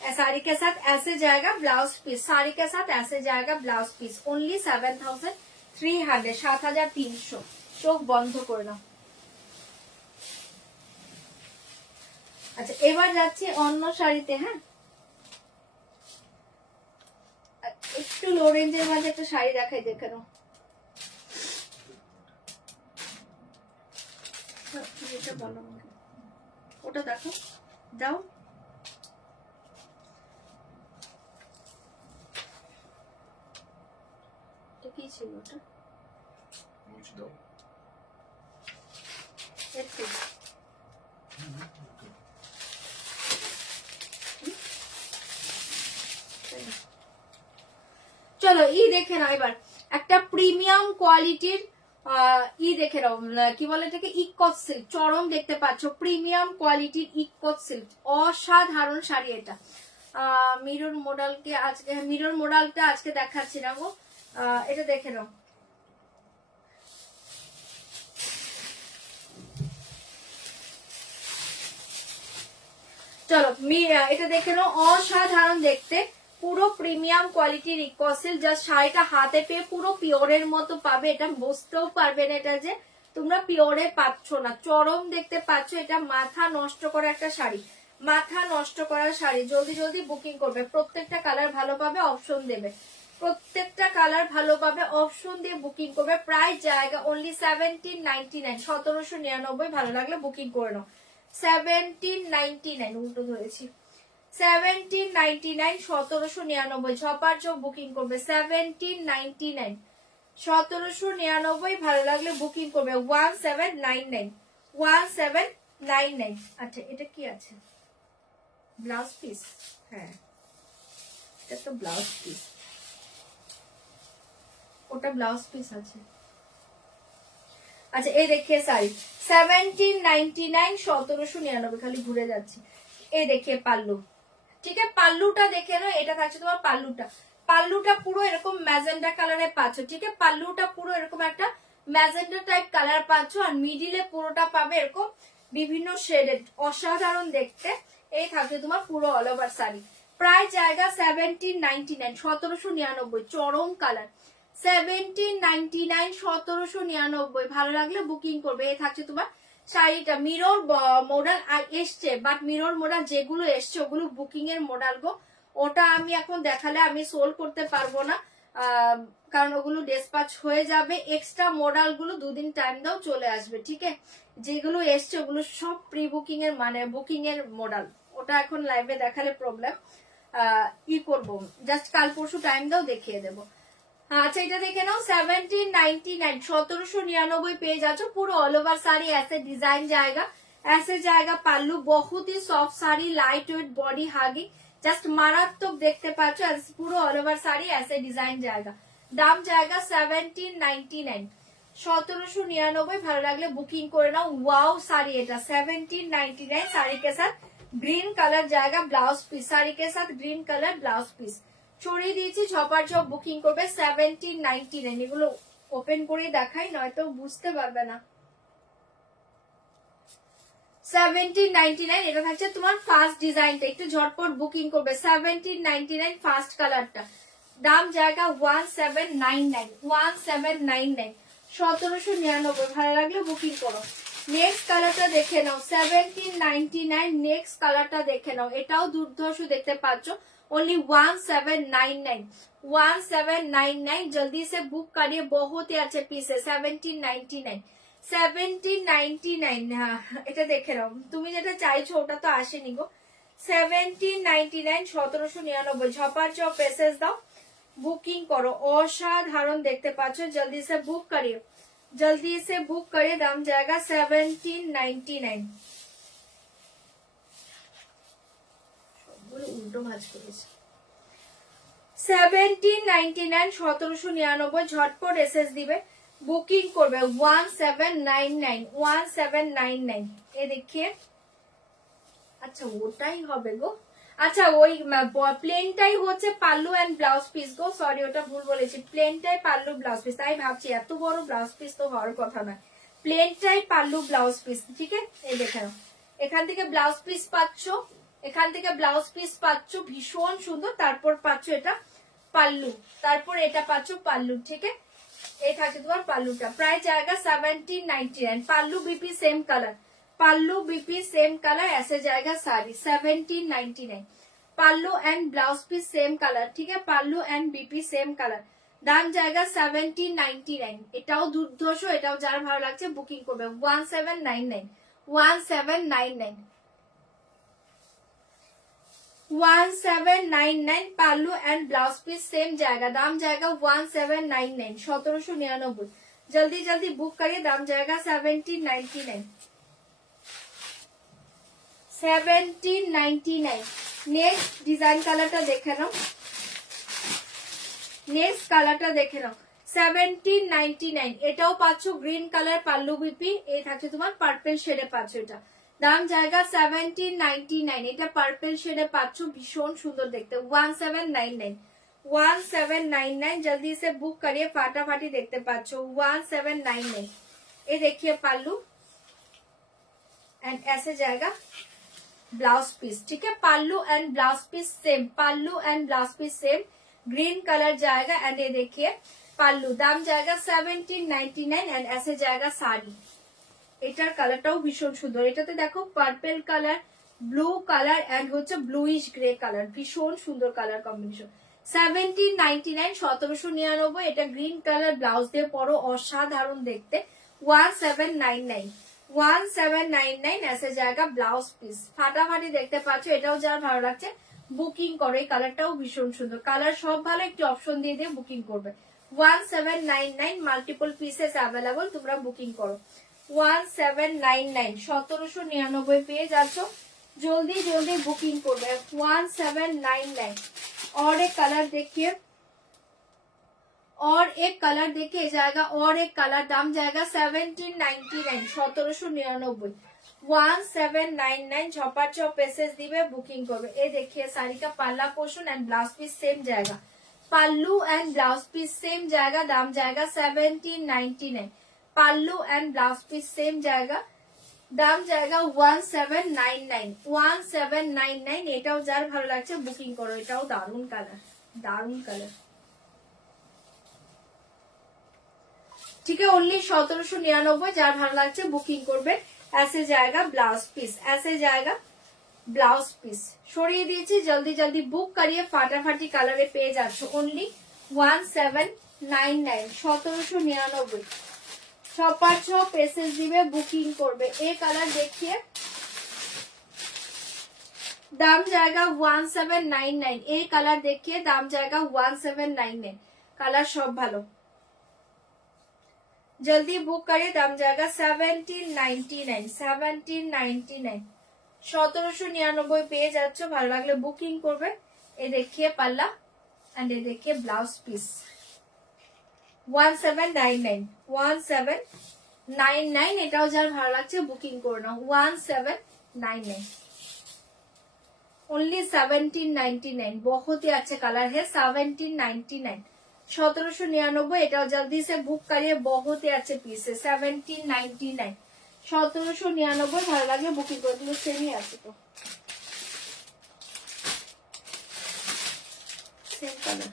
साड़ी के साथ ऐसे जाएगा ब्लाउज पीस साड़ी के साथ ऐसे जाएगा ब्लाउज पीस ओनली 7300 7300 চোখ বন্ধ করে নাও আচ্ছা এবার যাচ্ছি অন্য শাড়িতে হ্যাঁ একটু লো রেঞ্জের মধ্যে একটা শাড়ি দেখাই দেখে নাও এটা বলো ওটা দেখো দাও কি ছিল ওটা মুছ দাও চলো ই দেখে নাও এবার একটা প্রিমিয়াম কোয়ালিটির ই দেখে নাও কি বলে এটাকে ইকট সিল্ক চরম দেখতে পাচ্ছ প্রিমিয়াম কোয়ালিটির ইকট সিল্ক অসাধারণ শাড়ি এটা মিরর মডেলকে আজকে মিরর মডেলটা আজকে দেখাচ্ছি না গো এটা দেখে নাও চলো এটা দেখে নাও অসাধারণ দেখতে পুরো প্রিমিয়াম কোয়ালিটির ইকোসিল জাস্ট শাড়িটা হাতে পেয়ে পুরো পিওরের মতো পাবে এটা বুঝতেও পারবে না এটা যে তোমরা পিওরে পাচ্ছ না চরম দেখতে পাচ্ছ এটা মাথা নষ্ট করা একটা শাড়ি মাথা নষ্ট করা শাড়ি জলদি জলদি বুকিং করবে প্রত্যেকটা কালার ভালো পাবে অপশন দেবে প্রত্যেকটা কালার ভালো পাবে অপশন দিয়ে বুকিং করবে প্রাইস জায়গা অনলি 1799 1799 ভালো লাগলে বুকিং করে নাও 1799 উল্টো ধরেছি 1799 1799 ঝপাঝপ বুকিং করবে 1799 1799 ভালো লাগলে বুকিং করবে 1799 1799 আচ্ছা এটা কি আছে ব্লাউজ পিস হ্যাঁ এটা তো ব্লাউজ পিস ওটা ব্লাউজ পিস আছে আচ্ছা এই দেখিয়ে শাড়ি 1799 1799 খালি ঘুরে যাচ্ছি এই দেখিয়ে পাল্লু ঠিক আছে পাল্লুটা দেখে নাও এটা থাকছে তোমার পাল্লুটা পুরো এরকম ম্যাজেন্ডা কালারে পাচ্ছ ঠিক আছে পাল্লুটা পুরো এরকম একটা ম্যাজেন্ডা টাইপ কালার পাচ্ছ, আর মিডিলে পুরোটা পাবে এরকম বিভিন্ন শেডেড, অসাধারণ দেখতে। এই থাকছে তোমার পুরো অল ওভার শাড়ি। প্রায় জায়গা 1799, 1799, চরম কালার 1799, 1799। ভালো লাগলে বুকিং করবে। এই থাকছে তোমার শাড়িটা। মিরর মডেল এসছে, বাট মিরর মডেল যেগুলো এসছে ওগুলো বুকিং এর মডেল গো। ওটা আমি এখন দেখালে আমি সোল্ড করতে পারবো না, কারণ ওগুলো ডিসপ্যাচ হয়ে যাবে। এক্সট্রা মডেল গুলো দুদিন টাইম দাও, চলে আসবে, ঠিক আছে। যেগুলো এসছে ওগুলো সব প্রি বুকিং এর, মানে বুকিং এর মডেল। ওটা এখন লাইভে দেখালে প্রবলেম, ই করবো, জাস্ট কাল পরশু টাইম দাও, দেখিয়ে দেবো। আচ্ছা এটা দেখে নাও 1799, 1799 পেয়ে যাচ্ছ। পুরো অল ওভার साड़ी ऐसे डिजाइन जाएगा, ऐसे जाएगा पल्लू। बहुत ही soft sari, light weight, body hugging, just মারাত্মক দেখতে পাচ্ছ। পুরো অল ওভার साड़ी ऐसे डिजाइन जाएगा। দাম জায়গা 1799, 1799। ভালো লাগলে বুকিং করে নাও। ওয়াও শাড়ি এটা 1799 শাড়ি के साथ ग्रीन कलर जाएगा ब्लाउज पीस, শাড়ি के साथ ग्रीन कलर ब्लाउज पीस ছড়িয়ে দিয়েছি। ঝপার ঝপ বুকিং করবে 1799। এগুলো ওপেন করে দেখাই, নয়তো বুঝতে পারবে না। 1799 এটা থাকছে তোমার ফার্স্ট ডিজাইনটা, একটু ঝটপট বুকিং করবে। 1799 ফার্স্ট কালারটা। দাম জায়গা 1799, 1799, 1799। ভালো লাগলে বুকিং করো। নেক্সট কালারটা দেখে নাও 1799, নেক্সট কালারটা দেখে নাও। এটাও দুর্ধর্ষ দেখতে পাচ্ছ। ओनली 1799, 1799। जल्दी से बुक करिए, बहुत ही अच्छे पीस है। 1799, 1799। হ্যাঁ এটা দেখে নাও, তুমি যেটা চাইছো ওটা তো আসেনি গো। 1799, 1799। ঝপার চপ মেসেজ দাও, বুকিং করো। অসাধারণ দেখতে পাচ্ছ। জলদি সে বুক করিয়ে, জলদি সে বুক করিয়ে। দাম জায়গা 1799। উল্টো ভাঁজ করেছে। 1799, 1799। ঝটপট এসএস দিবে, বুকিং করবে। 1799, 1799। এ দেখিয়ে, আচ্ছা ওটাই হবে গো। আচ্ছা ওই প্লেনটাই হচ্ছে পাল্লু এন্ড ব্লাউজ পিস গো, সরি ওটা ভুল বলেছি। প্লেনটাই পাল্লু ব্লাউজ পিস, তাই ভাবছি এত বড় ব্লাউজ পিস তো হওয়ার কথা নয়। প্লেনটাই পাল্লু ব্লাউজ পিস, ঠিক আছে। এই দেখে নাও, এখান থেকে ব্লাউজ পিস পাচ্ছ, এখান থেকে ব্লাউজ পিস পাচ্ছ, ভীষণ সুন্দর। তারপর পাচ্ছ এটা পাল্লু, তারপর এটা পাচ্ছ পাল্লু, ঠিক আছে। এই থাকে তোমার পাল্লুটা। প্রায় জায়গা 1799। Pallu BP same colour, pallu BP same colour, ऐसे जाएगा sari 1799। Pallu and blouse piece same colour, ঠিক আছে। Pallu and BP same colour. দাম জায়গা 1799। এটাও দুর্ধর্ষ, এটাও যার ভালো লাগছে বুকিং করবে। 1799, 1799, 1799। Pallu and blouse piece same জায়গা। দাম জায়গা 1799, 1799। जल्दी जल्दी बुक करिए। दाम जाएगा 1799, 1799। নেক্সট ডিজাইন কালারটা দেখে নাও, নেক্সট কালারটা দেখে নাও 1799। এটাও পাচ্ছ গ্রিন কালার পাল্লু বিপি। এই থাকছে তোমার পার্পল শেডে পাচ্ছ এটা। দাম জায়গা 1799। এটা পার্পল শেডে পাচ্ছ, ভীষণ সুন্দর দেখতে। 1799, 1799। जल्दी से बुक करिए, फाटाफाटी देखते पाচ্ছ। 1799। ये देखिए पल्लू एंड ऐसे जाएगा ब्लाउज पीस, ठीक है। पल्लू एंड ब्लाउज पीस सेम, पल्लू and blouse piece same, green colour जाएगा। एंड ये देखिए पल्लू। दाम जाएगा 1799 एंड ऐसे जाएगा साड़ी। এটার কালারটাও ভীষণ সুন্দর। এটাতে দেখো purple colour, blue colour and হচ্ছে ব্লুইশ গ্রে কালার, ভীষণ সুন্দর কালার কম্বিনেশন। 1799, 1799। এটা গ্রিন কালার ব্লাউজ দিয়ে পরো, অসাধারণ দেখতে। 1799, 1799। ऐसे जाएगा ব্লাউজ পিস, ফাটাফাটি দেখতে পাচ্ছ। এটাও যার ভালো লাগছে বুকিং করো। এই কালারটাও ভীষণ সুন্দর, কালার সব ভালো। একটি অপশন দিয়ে দিয়ে বুকিং করবে। 1799, মাল্টিপল পিসেস অ্যাভেলেবল, তোমরা বুকিং করো। 1799, 1799 পেয়ে যাচ্ছ। जल्दी जल्दी बुकिंग করবে। 1799। और एक कलर देखिए, और एक कलर देखिए जाएगा, और एक कलर। दाम जाएगा 1799, 1799, 1799। ঝপার চপ পেসেস দিবে, বুকিং করবে। এই देखिए শাড়ি का palla portion and blouse piece same जाएगा, pallu and blouse piece same जाएगा। दाम जाएगा 1799। Pallu and blouse piece same জায়গা, দাম জায়গা 1799, 1799। এটাও যার ভালো লাগছে বুকিং করো, এটাও দারুন কালার, দারুন কালার। ঠিক আছে, অনলি 1799, যার ভালো লাগছে বুকিং করবে। ऐसे जाएगा ब्लाउज पीस, ऐसे जाएगा ब्लाउज पीस। সরিয়ে দিয়েছি, জলদি জলদি বুক করিয়ে ফাটাফাটি কালারে পেয়ে যাচ্ছ অনলি 1799, 1799। ছপার ছপ এসএস দিবে, বুকিং করবে। এই কালার দেখিয়ে দাম জায়গা 1799, এই কালার দেখিয়ে দাম জায়গা 1799। কালার সব ভালো, जल्दी बुक करे, दाम जाएगा 1799, 1799। 1799 পেয়ে যাচ্ছ, ভালো লাগলে বুকিং করবে। এই দেখিয়ে পাল্লা এন্ড এই দেখিয়ে ব্লাউজ পিস 1799, 1799। এটাও যার ভালো লাগছে বুকিং করে নাও 1799, ओनली 1799। बहुत ही अच्छा कलर है 1799, 1799। এটাও জলদি সে বুক করিয়ে, बहुत ही अच्छे पीस है 1799, 1799। ভালো লাগলে বুকিং করে দিলে, সেমই আছে তো, সেম কালার।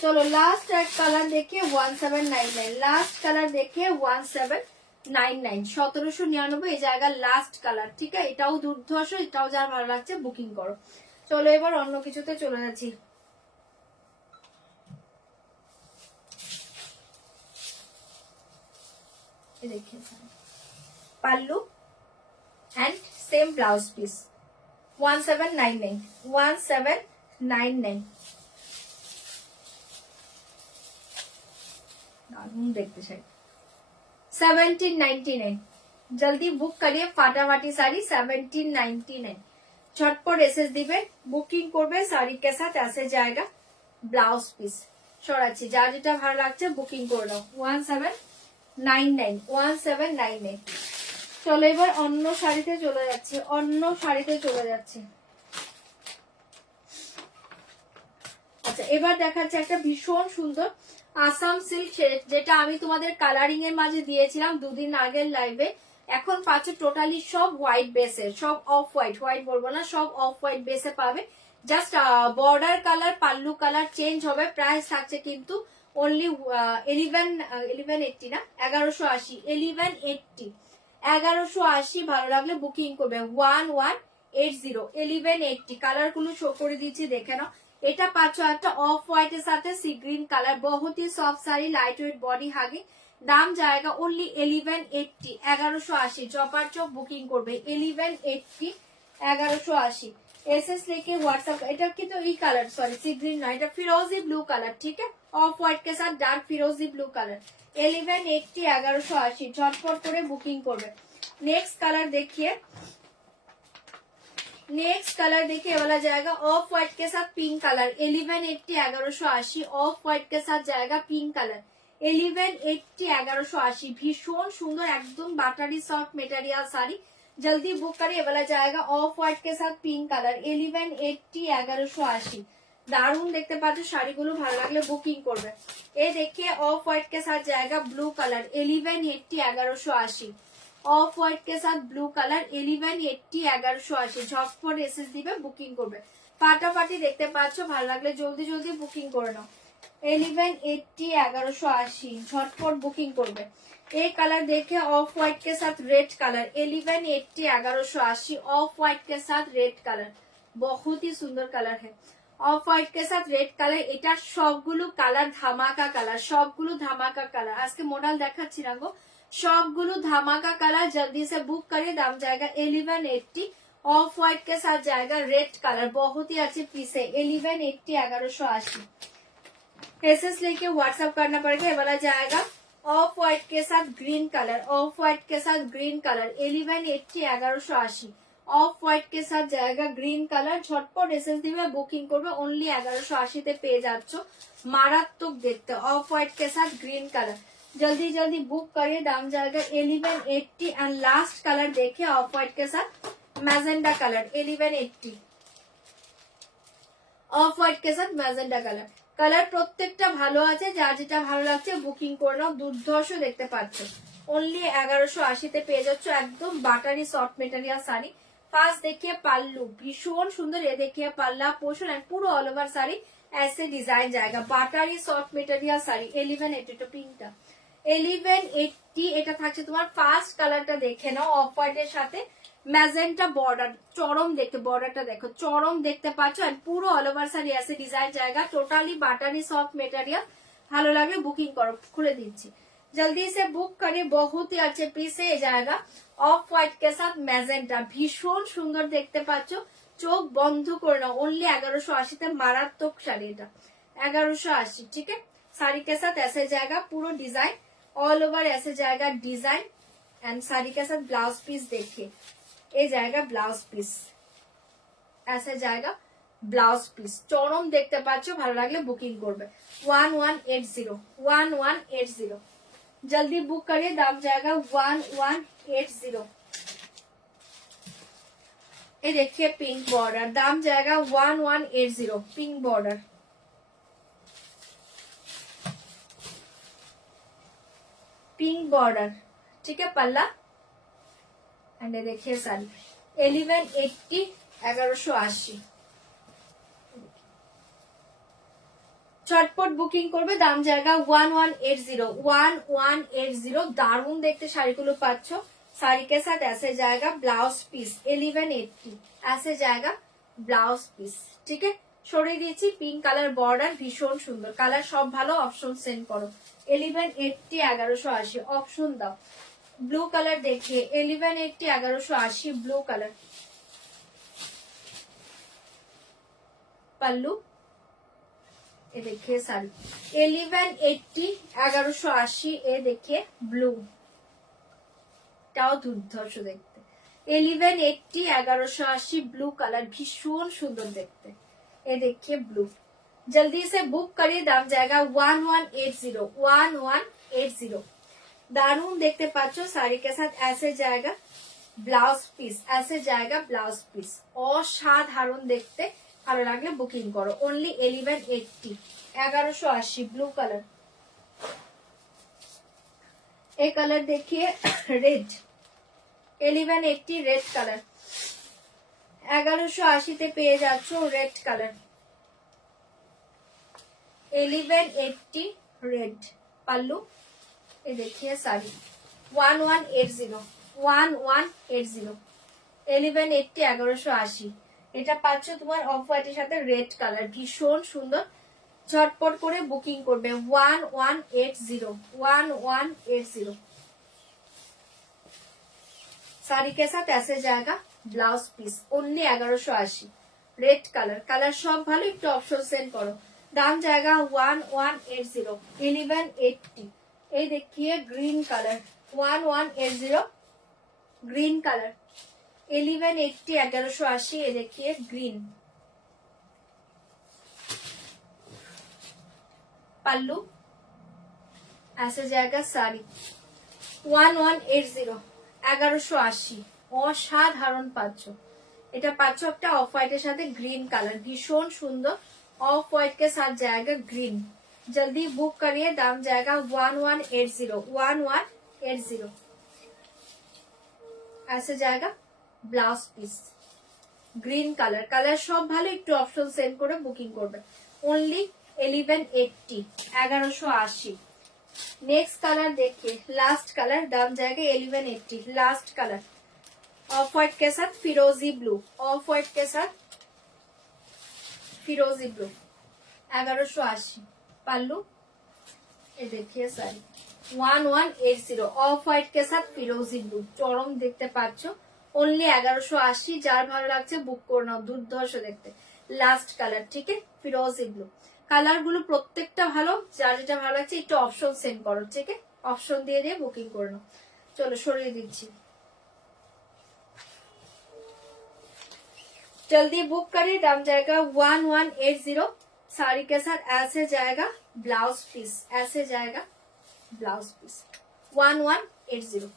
चलो लास्ट एक कलर देखिए 1799, लास्ट कलर देखिए 1799, 1799। এই জায়গা লাস্ট কালার, ঠিক আছে। এটাও দুর্ধর্ষ, এটাও যার ভালো লাগছে বুকিং করো। চলো এবার অন্য কিছুতে চলে যাচ্ছি। देखिए पाल्लू एंड सेम ब्लाउज पीस 1799, 1799। देखते चाहिए 1799, जल्दी बुक करिए फाटाफाटी साड़ी 1799। झटपट एसएस दिबे, बुकिंग করবে শাড়ি के साथ। ऐसे जाएगा ब्लाउज पीस। সরাচ্ছি, যার যেটা ভালো লাগছে বুকিং করে নাও 1799, 1799। চলো এবার অন্য শাড়িতে চলে যাচ্ছে, অন্য শাড়িতে চলে যাচ্ছে। আচ্ছা এবার দেখাচ্ছে একটা ভীষণ সুন্দর আসাম সিল্ক, যেটা আমি তোমাদের কালারিং এর মাঝে দিয়েছিলাম দুদিন আগের লাইভে। এখন পাচ্ছ টোটালি সব হোয়াইট বেসের, সব অফ হোয়াইট, হোয়াইট বলবো না, সব অফ হোয়াইট বেসে পাবে। Just border colour, pallu colour change হবে। প্রাইস থাকছে কিন্তু অনলি 1180 না, 1180, 1180, 1180। ভালো লাগলে বুকিং করবে 1180, 1180। কালার গুলো শো করে দিচ্ছি, দেখে নাও। এটা পাচ্ছ একটা অফ হোয়াইট এর সাথে সি গ্রিন কালার, बहुत ही soft sari, light weight body hugging. দাম জায়গা অনলি 1180, 1180। চপার চপ বুকিং করবে 1180, 1180। एसएस लेके व्हाट्सएप। এটা কিন্তু এই কালার, সরি সি গ্রিন না, এটা ফিরোজি ব্লু কালার, ठीक है। ऑफ व्हाइट के साथ डार्क फिरोजी ब्लू कलर 1180, 1180। झटपट করে বুকিং করবে। नेक्स्ट कलर देखिए, नेक्स्ट कलर देखिए वाला जाएगा ऑफ व्हाइट के साथ पिंक कलर 1180, 1180। ऑफ व्हाइट के साथ जाएगा पिंक कलर 1180, 1180। भीषण सुंदर एकदम बाटारी सॉफ्ट मटेरियल साड़ी, जल्दी बुक करिए। वाला जाएगा ऑफ व्हाइट के साथ पिंक कलर 1180, 1180। দারুন দেখতে পাচ্ছ শাড়িগুলো, ভালো লাগলে বুকিং করবে। এই देखिए ऑफ व्हाइट के साथ जाएगा ब्लू कलर 1180, 1180। ऑफ व्हाइट के साथ ब्लू कलर 1180, 1180। झटপট এসএস দিবে, বুকিং করবে। ফাটাফাটি দেখতে পাচ্ছ, ভালো লাগলে জলদি জলদি বুকিং করে নাও 1180, 1180। झटपट बुकिंग করবে। ये कलर देखे ऑफ व्हाइट के साथ रेड कलर 1180, 1180। ऑफ व्हाइट के साथ रेड कलर, बहुत ही सुंदर कलर है। ऑफ व्हाइट के साथ रेड कलर, এটা সবগুলো কালার ধামাকা কালার, সবগুলো ধামাকা কালার। আজকে মডেল দেখাচ্ছি না গো, সবগুলো ধামাকা কালার। जल्दी से बुक करिए, दाम जाएगा 1180। ऑफ व्हाइट के साथ जाएगा रेड कलर, बहुत ही अच्छे पीस है 1180, 1180। एसएस लेके व्हाट्सएप करना पड़ेगा। ये वाला जाएगा ऑफ व्हाइट के साथ ग्रीन कलर, ऑफ व्हाइट के साथ ग्रीन कलर 1180, 1180। ऑफ व्हाइट के साथ जाएगा ग्रीन कलर। झटपट एसएस দিবে, বুকিং করবে। অনলি 1180 তে পেয়ে যাচ্ছ, মারাত্মক দেখতে। ऑफ व्हाइट के साथ ग्रीन कलर, जल्दी जल्दी बुक करिए। दाम जाएगा 1180। एंड लास्ट कलर देखिए ऑफ व्हाइट के साथ मैजेंडा कलर 1180। ऑफ व्हाइट के साथ मैजेंडा कलर কালার প্রত্যেকটা ভালো আছে, যার যেটা ভালো লাগছে বুকিং করে নাও। দুর্ধর্ষ দেখতে পাচ্ছ, অনলি 1180-তে পেয়ে যাচ্ছ একদম buttery soft material sari. First দেখিয়ে পাল্লু, ভীষণ সুন্দর। এ দেখিয়ে পাল্লা পোর্শন এন্ড পুরো অল ওভার শাড়ি ऐसे ডিজাইন জায়গা। Buttery soft material sari 1180, পিঙ্কটা 1180। এটা থাকছে তোমার ফার্স্ট কালারটা দেখে নাও, অফ হোয়াইটের সাথে ম্যাজেন্টা বর্ডার, চরম দেখতে, বর্ডারটা দেখো চরম দেখতে পাচ্ছ। আর পুরো অল ওভার শাড়ি আছে ডিজাইন জায়গা, টোটালি বাটারি সফট মেটেরিয়াল। ভালো লাগে বুকিং করো, খুলে দিচ্ছি। जल्दी से बुक करिए, बहुत ही अच्छे पीस है ये जाएगा। অফ হোয়াইট কে সাথ ম্যাজেন্টা, ভীষণ সুন্দর দেখতে পাচ্ছ। চোখ বন্ধ করে নাও, অনলি 1180-তে মারাত্মক শাড়ি এটা 1180, ঠিক है। साड़ी के साथ ऐसे जाएगा, पूरा डिजाइन ऑल ओवर ऐसे जाएगा डिजाइन एंड साड़ी के साथ ब्लाउज पीस देखिए, ये जाएगा ब्लाउज पीस, ऐसे जाएगा ব্লাউজ পিস। চরম দেখতে পাচ্ছ, ভালো লাগলে বুকিং করবে। 1180 जल्दी बुक करिए, दाम जाएगा 1180। ये देखिए पिंक बॉर्डर, दाम जाएगा 1180, पिंक बॉर्डर। पिंक बॉर्डर, ठीक है, पल्ला एंड ये देखिए साड़ी 1180, 1180। চটপট বুকিং করবে, দাম জায়গা 1180। দারুণ দেখতে শাড়িগুলো পাচ্ছ। শাড়ি কে সাথ ऐसे जाएगा ব্লাউজ পিস 1180, ऐसे जाएगा ব্লাউজ পিস, ঠিক है। সরিয়ে দিয়েছি পিঙ্ক কালার বর্ডার, ভীষণ সুন্দর কালার, সব ভালো। অপশন সেন্ড করো 1180, 1180 অপশন দাও। ব্লু কালার দেখিয়ে 1180, 1180 ব্লু কালার। পাল্লু ये देखिए साड़ी 1180, 1180। ये देखिए ब्लू, টাও দুর্ধর্ষ দেখতে। 1180, 1180 ব্লু কালার, ভীষণ সুন্দর দেখতে। ये देखिए ब्लू, जल्दी से बुक करिए, दाम जाएगा 1180, 1180। दारुण देखते पाচ্ছ। साड़ी के साथ ऐसे जाएगा ब्लाउज पीस, ऐसे जाएगा ब्लाउज पीस, অসাধারণ দেখতে। ভালো লাগলে বুকিং করো, অনলি 1180, 1180 ব্লু কালার। এই কালার দেখিয়ে রেড 1180, রেড কালার 1180-তে পেয়ে যাচ্ছ রেড কালার 1180 রেড। পাল্লু এই দেখিয়ে শাড়ি 1180, 1180, 1180, 1180। এটা পাচ্ছ তোমার অফ হোয়াইটের সাথে রেড কালার, ভীষণ সুন্দর। ঝটপট করে বুকিং করবে 1180, 1180। শাড়ি কে সাথ ऐसे जाएगा blouse piece, only 1180, red colour. Colour সব ভালো, একটু অপশন সেন্ড করো। দাম जाएगा 1180, 1180। এই দেখিয়ে গ্রিন কালার 1180, গ্রিন কালার 1180, 1180। ये देखिए ग्रीन। पल्लू ऐसे जाएगा साड़ी 1180, 1180। অসাধারণ পাচ্ছ। এটা পাচ্ছ একটা অফ হোয়াইটের সাথে গ্রিন কালার, ভীষণ সুন্দর। ऑफ व्हाइट के साथ जाएगा ग्रीन। जल्दी बुक करिए, दाम जाएगा 1180, 1180। ऐसे जाएगा blouse piece, green colour. Colour সব ভালো, একটু অপশন সেন্ড করে বুকিং করবে। অনলি 1180, 1180। नेक्स्ट कलर देखिए, लास्ट कलर, दाम जाएगा 1180, लास्ट कलर ऑफ व्हाइट के साथ फिरोजी ब्लू, ऑफ व्हाइट के साथ फिरोजी ब्लू 1180। पाल्लू ये देखिए साड़ी 1180, ऑफ व्हाइट के साथ फिरोजी ब्लू, চরম দেখতে পাচ্ছ। অনলি 1180। যার ভালো লাগছে বুক করে নাও, দুর্ধর্ষ দেখতে। লাস্ট কালার, ঠিক আছে, ফিরোজি ব্লু। কালার গুলো প্রত্যেকটা ভালো, যার যেটা ভালো লাগছে একটু অপশন সেন্ড করো, ঠিক আছে, অপশন দিয়ে দিয়ে বুকিং করে নাও। চলো সরিয়ে দিচ্ছি। जल्दी बुक करिए, दाम जाएगा 1180। साड़ी के साथ ऐसे जाएगा ब्लाउज पीस, ऐसे जाएगा ब्लाउज पीस 1180।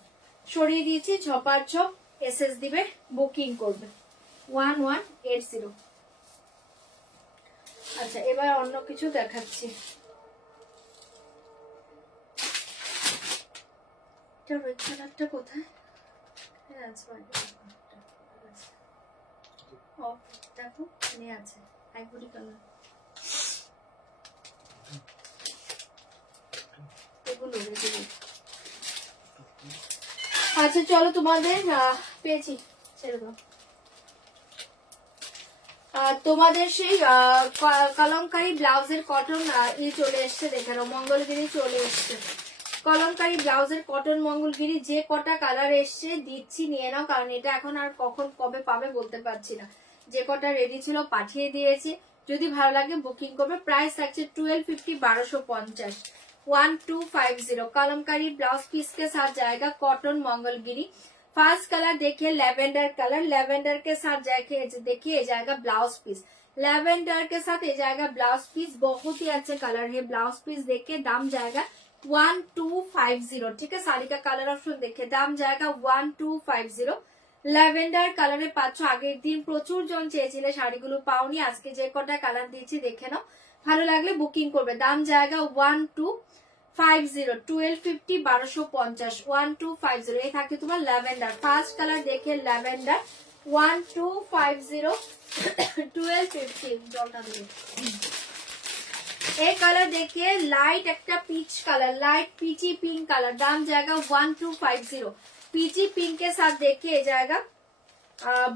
সরিয়ে দিয়েছি, ঝপার ঝপ এসএস দিবে, বুকিং করবে 1180। আচ্ছা এবার অন্য কিছু দেখাচ্ছি। রেড কালারটা কোথায়? দেখো এখানে আছে আইভরি কালার, এগুলো এগুলো। আচ্ছা চলো তোমাদের পেয়েছি, ছেড়ে দাও। তোমাদের সেই কলমকারী ব্লাউজের কটন চলে এসছে, দেখে নাও মঙ্গলগিরি চলে এসছে। কলমকারী ব্লাউজের কটন মঙ্গলগিরি যে কটা কালার এসছে দিচ্ছি, নিয়ে নাও, কারণ এটা এখন আর কখন কবে পাবে বলতে পারছি না। যে কটা রেডি ছিল পাঠিয়ে দিয়েছি, যদি ভালো লাগে বুকিং করবে। প্রাইস থাকছে 1250, 1250, 1250। कलमकारी ब्लाउज पीस के साथ जाएगा कॉटन मंगलगिरी। फर्स्ट कलर देखिए लेवेंडर कलर, लेवेंडर के साथ देखिए जाएगा ब्लाउज पीस, लेवेंडर के साथ ये जाएगा ब्लाउज पीस। बहुत ही अच्छे कलर है, ब्लाउज पीस देखिए दाम जाएगा 1250। ठीक है, साड़ी का कलर ऑप्शन देखिए दाम जाएगा 1250। ল্যাভেন্ডার কালারে পাচ্ছ। আগের দিন প্রচুর জন চেয়েছিলে শাড়িগুলো পাওনি, আজকে যে কটা কালার দিয়েছি দেখে নাও, ভালো লাগলে বুকিং করবে। দাম জায়গা 1250, 1250, 1250, 1250। এই থাকে তোমার ল্যাভেন্ডার। ফার্স্ট কালার দেখে ল্যাভেন্ডার 1250, 1250। জলটা দিয়ে এই কালার দেখিয়ে লাইট একটা peach colour, light peachy pink colour, দাম জায়গা 1250। पीची पिंक के साथ देखिए जाएगा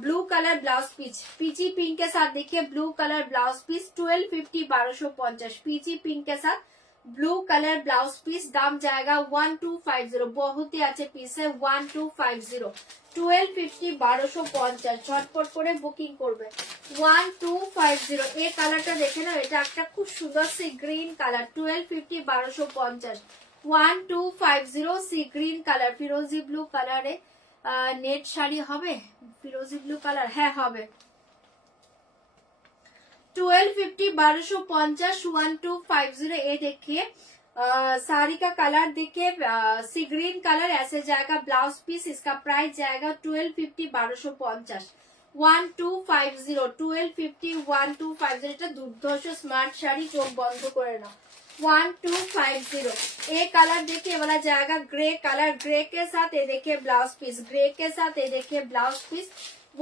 blue colour blouse piece, peachy pink के साथ देखिए blue colour blouse piece 1250, 1250। Peachy pink के साथ ब्लू कलर ब्लाउज पीस, दाम जाएगा 1250। बहुत ही अच्छे पीस है 1250, 1250, 1250। झटपट করে বুকিং করবে 1250। এই কালারটা দেখে নাও, এটা একটা খুব সুন্দর sea green colour, 1250, 1250, 1250। Sea green colour, ফিরোজি ব্লু কালারে নেট শাড়ি হবে, ফিরোজি ব্লু কালার, হ্যাঁ হবে। 1250, 1250, 1250। ये देखिए साड़ी का कलर देखिए सी ग्रीन कलर, ऐसे जाएगा ब्लाउज पीस। इसका प्राइस जाएगा 1250, 1250, 1250, 1250, 1250। এটা দুর্ধর্ষ স্মার্ট শাড়ি, চোখ বন্ধ করে নাও 1250। ये कलर देखिए वाला जाएगा ग्रे कलर, ग्रे के साथ ये देखिए ब्लाउज पीस, ग्रे के साथ ये देखिए ब्लाउज पीस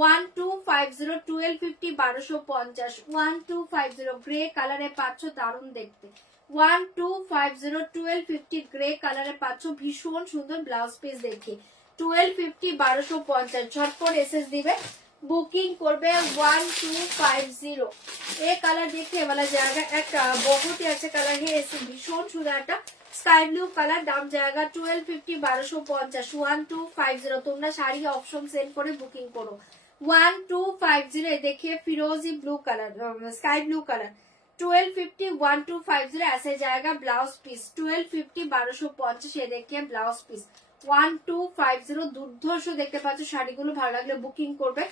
1250, 1250, 1250, 1250। গ্রে কালারে পাচ্ছ, দারুণ দেখতে 1250, 1250। গ্রে কালারে পাচ্ছ, ভীষণ সুন্দর ব্লাউজ পিস দেখি 1250, 1250। ঝটপট এসএস দিবে, বুকিং করবে 1250। ये कलर देखिए वाला जाएगा एक बहुत ही अच्छा कलर है, ऐसे भीषण सुंदर একটা স্কাই ব্লু কালার, দাম জায়গা 1250, 1250, 1250। তোমরা শাড়ি অপশন সেন্ড করে বুকিং করো 1250। देखिए फिरोजी blue colour, sky blue colour 1250, 1250। ऐसे जाएगा ब्लाउज पीस 1250, 1250। ये देखिए ब्लाउज पीस 1250। দুর্ধর্ষ দেখতে পাচ্ছ শাড়িগুলো, ভালো লাগলে বুকিং করবে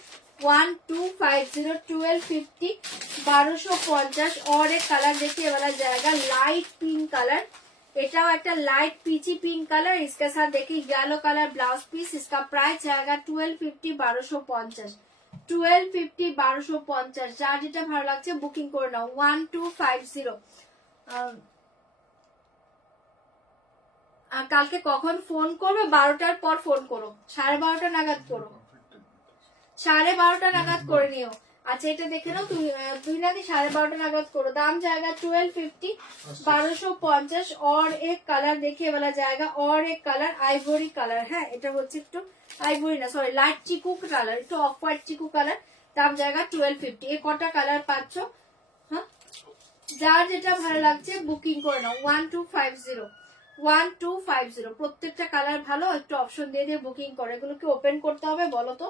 1250, 1250, 1250। और एक कलर देखिए वाला जाएगा लाइट पिंक कलर, এটাও একটা লাইট পিচি পিঙ্ক কালার। इसके साथ देखिए येलो कलर ब्लाउज पीस। इसका प्राइस जाएगा 1250, 1250, 1250, 1250। যার যেটা ভালো লাগছে বুকিং করে নাও 1250। কালকে কখন ফোন করবে? 12টার পর ফোন করো, 12:30 নাগাদ করো, 12:30 নাগাদ করে নিও। अच्छा এটা দেখে নাও, তুই নাকি 12:30 নাগাদ করো। দাম जाएगा 1250, 1250। और एक कलर देखिए वाला जाएगा, और एक कलर आइवरी कलर है, এটা হচ্ছে একটু আইভরি না সরি লাইট চিকু কালার, একটু অফ হোয়াইট চিকু কালার, দাম जाएगा 1250। এই কটা কালার পাচ্ছ, হ্যাঁ যার যেটা ভালো লাগছে বুকিং করে নাও 1250, 1250। প্রত্যেকটা কালার ভালো, একটু অপশন দিয়ে দিয়ে বুকিং করে। এগুলো কি ওপেন করতে হবে বলো তো,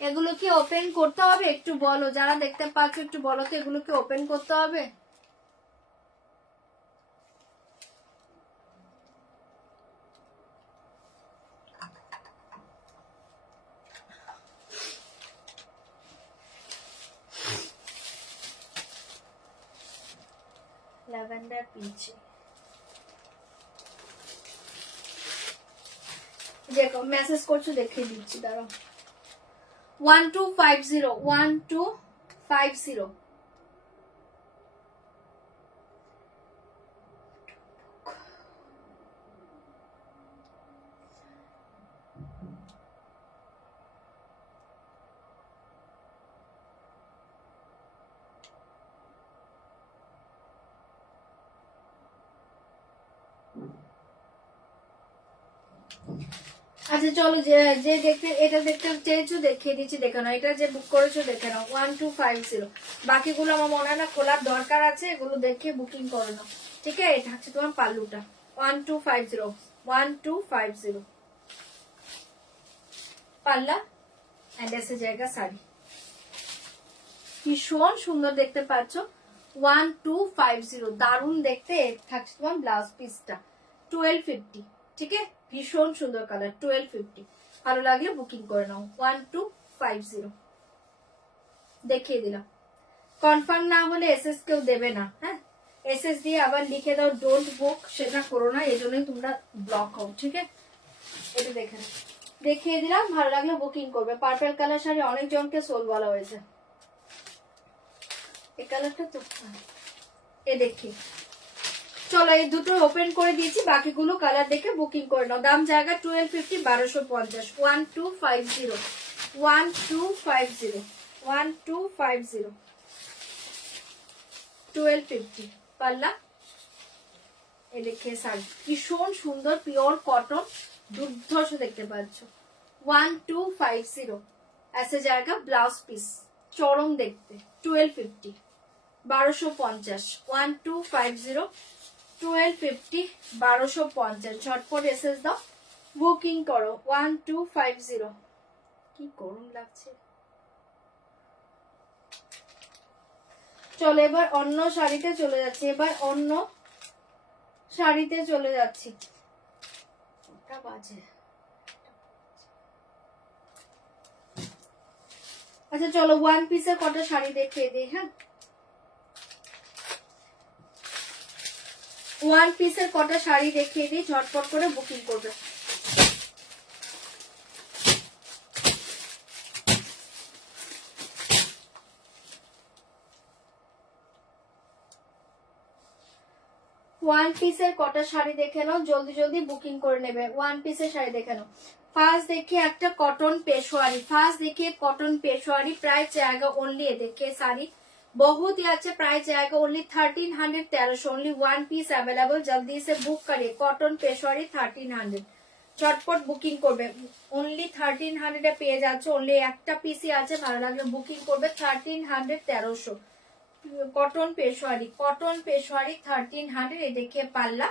এগুলো কি ওপেন করতে হবে একটু বলো, যারা দেখতে পাচ্ছ একটু বলো তো, এগুলো কি ওপেন করতে হবে? ল্যাভেন্ডার পিচ, দেখো মেসেজ করছো দেখে দিচ্ছি, দাঁড়াও 1250, 1250। আচ্ছা চলো, যে যে দেখতে এটা দেখতে চেয়েছো দেখিয়ে দিচ্ছি, দেখে নাও। এটা যে বুক করেছো দেখে নাও, 1250। বাকিগুলো আমার মনে হয় না খোলার দরকার আছে, এগুলো দেখে বুকিং করে নাও, ঠিক আছে? এটা হচ্ছে তোমার পাল্লুটা, 1250, 1250 পাল্লা এন্ড এসে জায়গা শাড়ি, ভীষণ সুন্দর দেখতে পাচ্ছ। 1250, দারুণ দেখতে। থাকছে তোমার ব্লাউজ পিসটা 1250, ঠিক আছে? ভীষণ সুন্দর কালার, 1250। ভালো লাগলে বুকিং করে নাও, 1250 দেখিয়ে দিলাম। কনফার্ম না হলে এসএস কেউ দেবে না, হ্যাঁ? এসএস দিয়ে আবার লিখে দাও ডোন্ট বুক, সেটা করো না, এই জন্যই তোমরা ব্লক হও, ঠিক আছে? এটা দেখে নাও, দেখিয়ে দিলাম। ভালো লাগলে বুকিং করবে। পার্পল কালার শাড়ি অনেক জনকে সোল বলা হয়েছে। এই কালারটা তো এ দেখি, চলো এই দুটো ওপেন করে দিয়েছি, বাকিগুলো কালার দেখে বুকিং করে নাও। দাম জায়গা 1250, 1250, 1250, 1250, 1250, 1250 পাল্লা। এ দেখে শাড়ি ভীষণ সুন্দর, পিওর কটন, দুর্ধর্ষ দেখতে পাচ্ছ। 1250 ऐसे जाएगा ब्लाउज पीस, চরম দেখতে। 1250, 1250, 1250, 1250, 1250। ঝটপট এসএস দাও, বুকিং করো। 1250। কি গরম লাগছে। চলো এবার অন্য শাড়িতে চলে যাচ্ছি, এবার অন্য শাড়িতে চলে যাচ্ছি। ওটা বাজে। আচ্ছা চলো ওয়ান পিসের কটা শাড়ি দেখিয়ে দিই, হ্যাঁ? ওয়ান পিসের কটা শাড়ি দেখিয়ে দিই, ঝটপট করে বুকিং করবে। ওয়ান পিসের কটা শাড়ি দেখে নাও, জলদি জলদি বুকিং করে নেবে। ওয়ান পিসের শাড়ি দেখে নাও। ফার্স্ট দেখে একটা কটন পেশোয়ারি, ফার্স্ট देखिए कॉटन पेशवारी, प्राइस जाएगा ओनली, ये देखिए साड़ी बहुत ही अच्छा, प्राइस जाएगा only 1300, 1300, only one piece available. जल्दी से बुक करिए, कॉटन पेशवारी 1300, চটপট বুকিং করবে। অনলি 1300 পেয়ে যাচ্ছে, অনলি একটা পিসই আছে, ভালো লাগলে বুকিং করবে। 1300, 1300 कॉटन पेशवारी, कॉटन पेशवारी 1300। ये देखिए पाल्ला,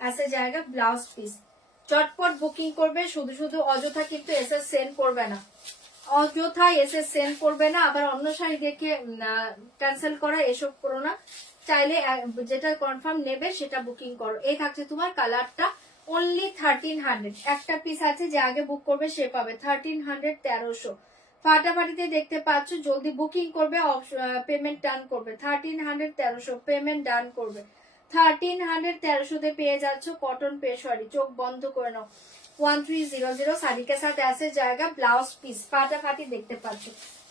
ऐसे जाएगा ब्लाउज पीस। চটপট বুকিং করবে, শুধু শুধু অযথা কিন্তু এসএস সেন্ড করবে না, অযথা এসএস সেন্ড করবে না। আবার অন্য শাড়ি দেখে ক্যান্সেল করা এসব করো না, চাইলে যেটা কনফার্ম নেবে সেটা বুকিং করো। এই থাকছে তোমার কালারটা, অনলি 1300, একটা পিস আছে, যে আগে বুক করবে সে পাবে। 1300, 1300 ফাটাফাটিতে দেখতে পাচ্ছ, জলদি বুকিং করবে, পেমেন্ট ডান করবে। 1300, 1300 পেমেন্ট ডান করবে। 1300, 1300 তে পেয়ে যাচ্ছ কটন পেশওয়ারি, চোখ বন্ধ করে নাও। 1300 শাড়ি के साथ ऐसे जाएगा ब्लाउज पीस, फाटाफाटी देखते पाচ্ছ।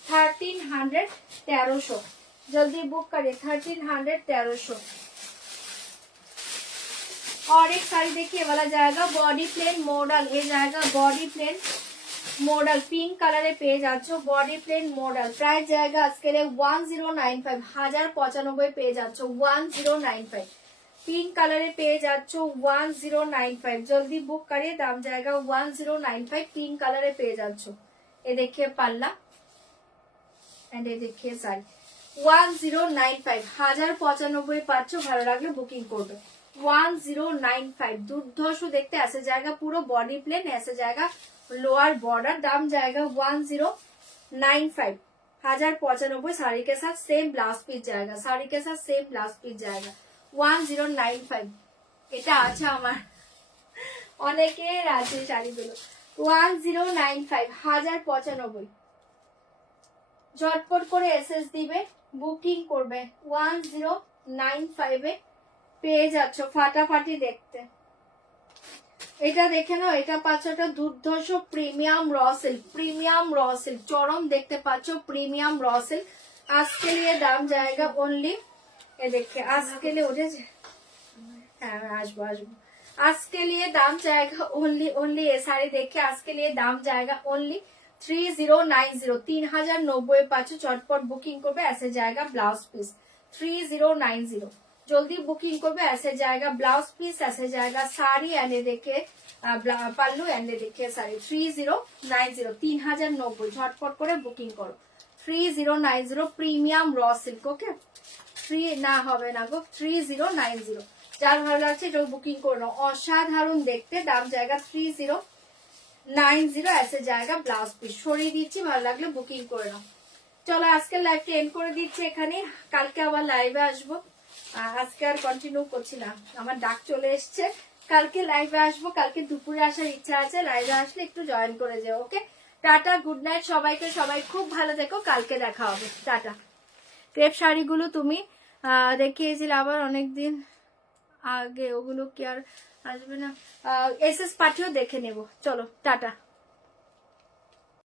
1300, 1300 जल्दी बुक करिए। 1300, 1300। और एक साड़ी देखिए, वाला जाएगा बॉडी प्लेन मॉडल, ये जाएगा body plain model, pink colour पे যাচ্ছ বডি প্লেন মডেল। প্রাইস জায়গা আজকে 1095, 1095 পেয়ে যাচ্ছ। 1095 पिंक कलर पेज जाচ্ছো 1095, जल्दी बुक करिए, दाम जाएगा 1095। पिंक कलर पेज जाচ্ছো। ये देखिए पल्ला एंड ये देखिए साड़ी, 1095, 1095 পাচ্ছ। ভালো লাগলে বুকিং করবে। 1095 দুর্ধর্ষ দেখতে, ऐसे जाएगा पूरा बॉडी प्लेन, ऐसे जाएगा लोअर बॉर्डर। दाम जाएगा 1095, 1095। साड़ी के साथ सेम ब्लाउज पीस जाएगा, साड़ी के साथ सेम ब्लाउज पीस जाएगा। 1095 এটা আছে আমার, অনেকের আছে শাড়িগুলো। 1095, 1095 ঝটপট করে এসএস দিবে, বুকিং করবে। 1095 এ পেয়ে যাচ্ছ, ফাটাফাটি দেখতে। এটা দেখে নাও, এটা পাচ্ছ একটা দুর্ধর্ষ premium raw silk, premium raw silk, চরম দেখতে পাচ্ছ প্রিমিয়াম র সিল্ক। আজকে लिए দাম जाएगा ओनली, ये देखिए आज के लिए उठे, हाँ আসবো আসবো। आज के लिए दाम जाएगा ओनली, ओनली ये साड़ी देखिए, आज के लिए दाम जाएगा ओनली 3090, 3090 পাচ্ছ। চটপট বুকিং করবে, ऐसे जाएगा ब्लाउज पीस 3090। जल्दी बुकिंग করবে। ऐसे जाएगा ब्लाउज पीस, ऐसे जाएगा साड़ी एंड ये देखिए পাল্লু এন্ড দেখে সারি 3090 3090 ঝটপট করে বুকিং করো 3090 প্রিমিয়াম র সিল্ক। ওকে ফ্রি না হবে না গো 3090 যার ভালো লাগছে এটা বুকিং করে নাও। অসাধারণ দেখতে, দাম জায়গা 3090 ऐसे जाएगा ব্লাউজ পিস সরিয়ে দিচ্ছি, ভালো লাগলে বুকিং করে নাও। চলো আজকের লাইভটা এন্ড করে দিচ্ছি এখানে, কালকে আবার লাইভে আসবো। আজকে আর কন্টিনিউ করছি না, আমার ডাক চলে এসছে, কালকে লাইভে আসবো। কালকে দুপুরে আসার ইচ্ছা আছে, লাইভে আসলে একটু জয়েন করে যাও। ওকে টাটা, গুড নাইট সবাইকে, সবাই খুব ভালো থেকো, কালকে দেখা হবে, টাটা। ক্রেপ শাড়িগুলো তুমি দেখিয়েছিলে আবার অনেকদিন আগে, ওগুলো কি আর আসবে না? এসএস পাঠিও দেখে নেব। চলো টাটা।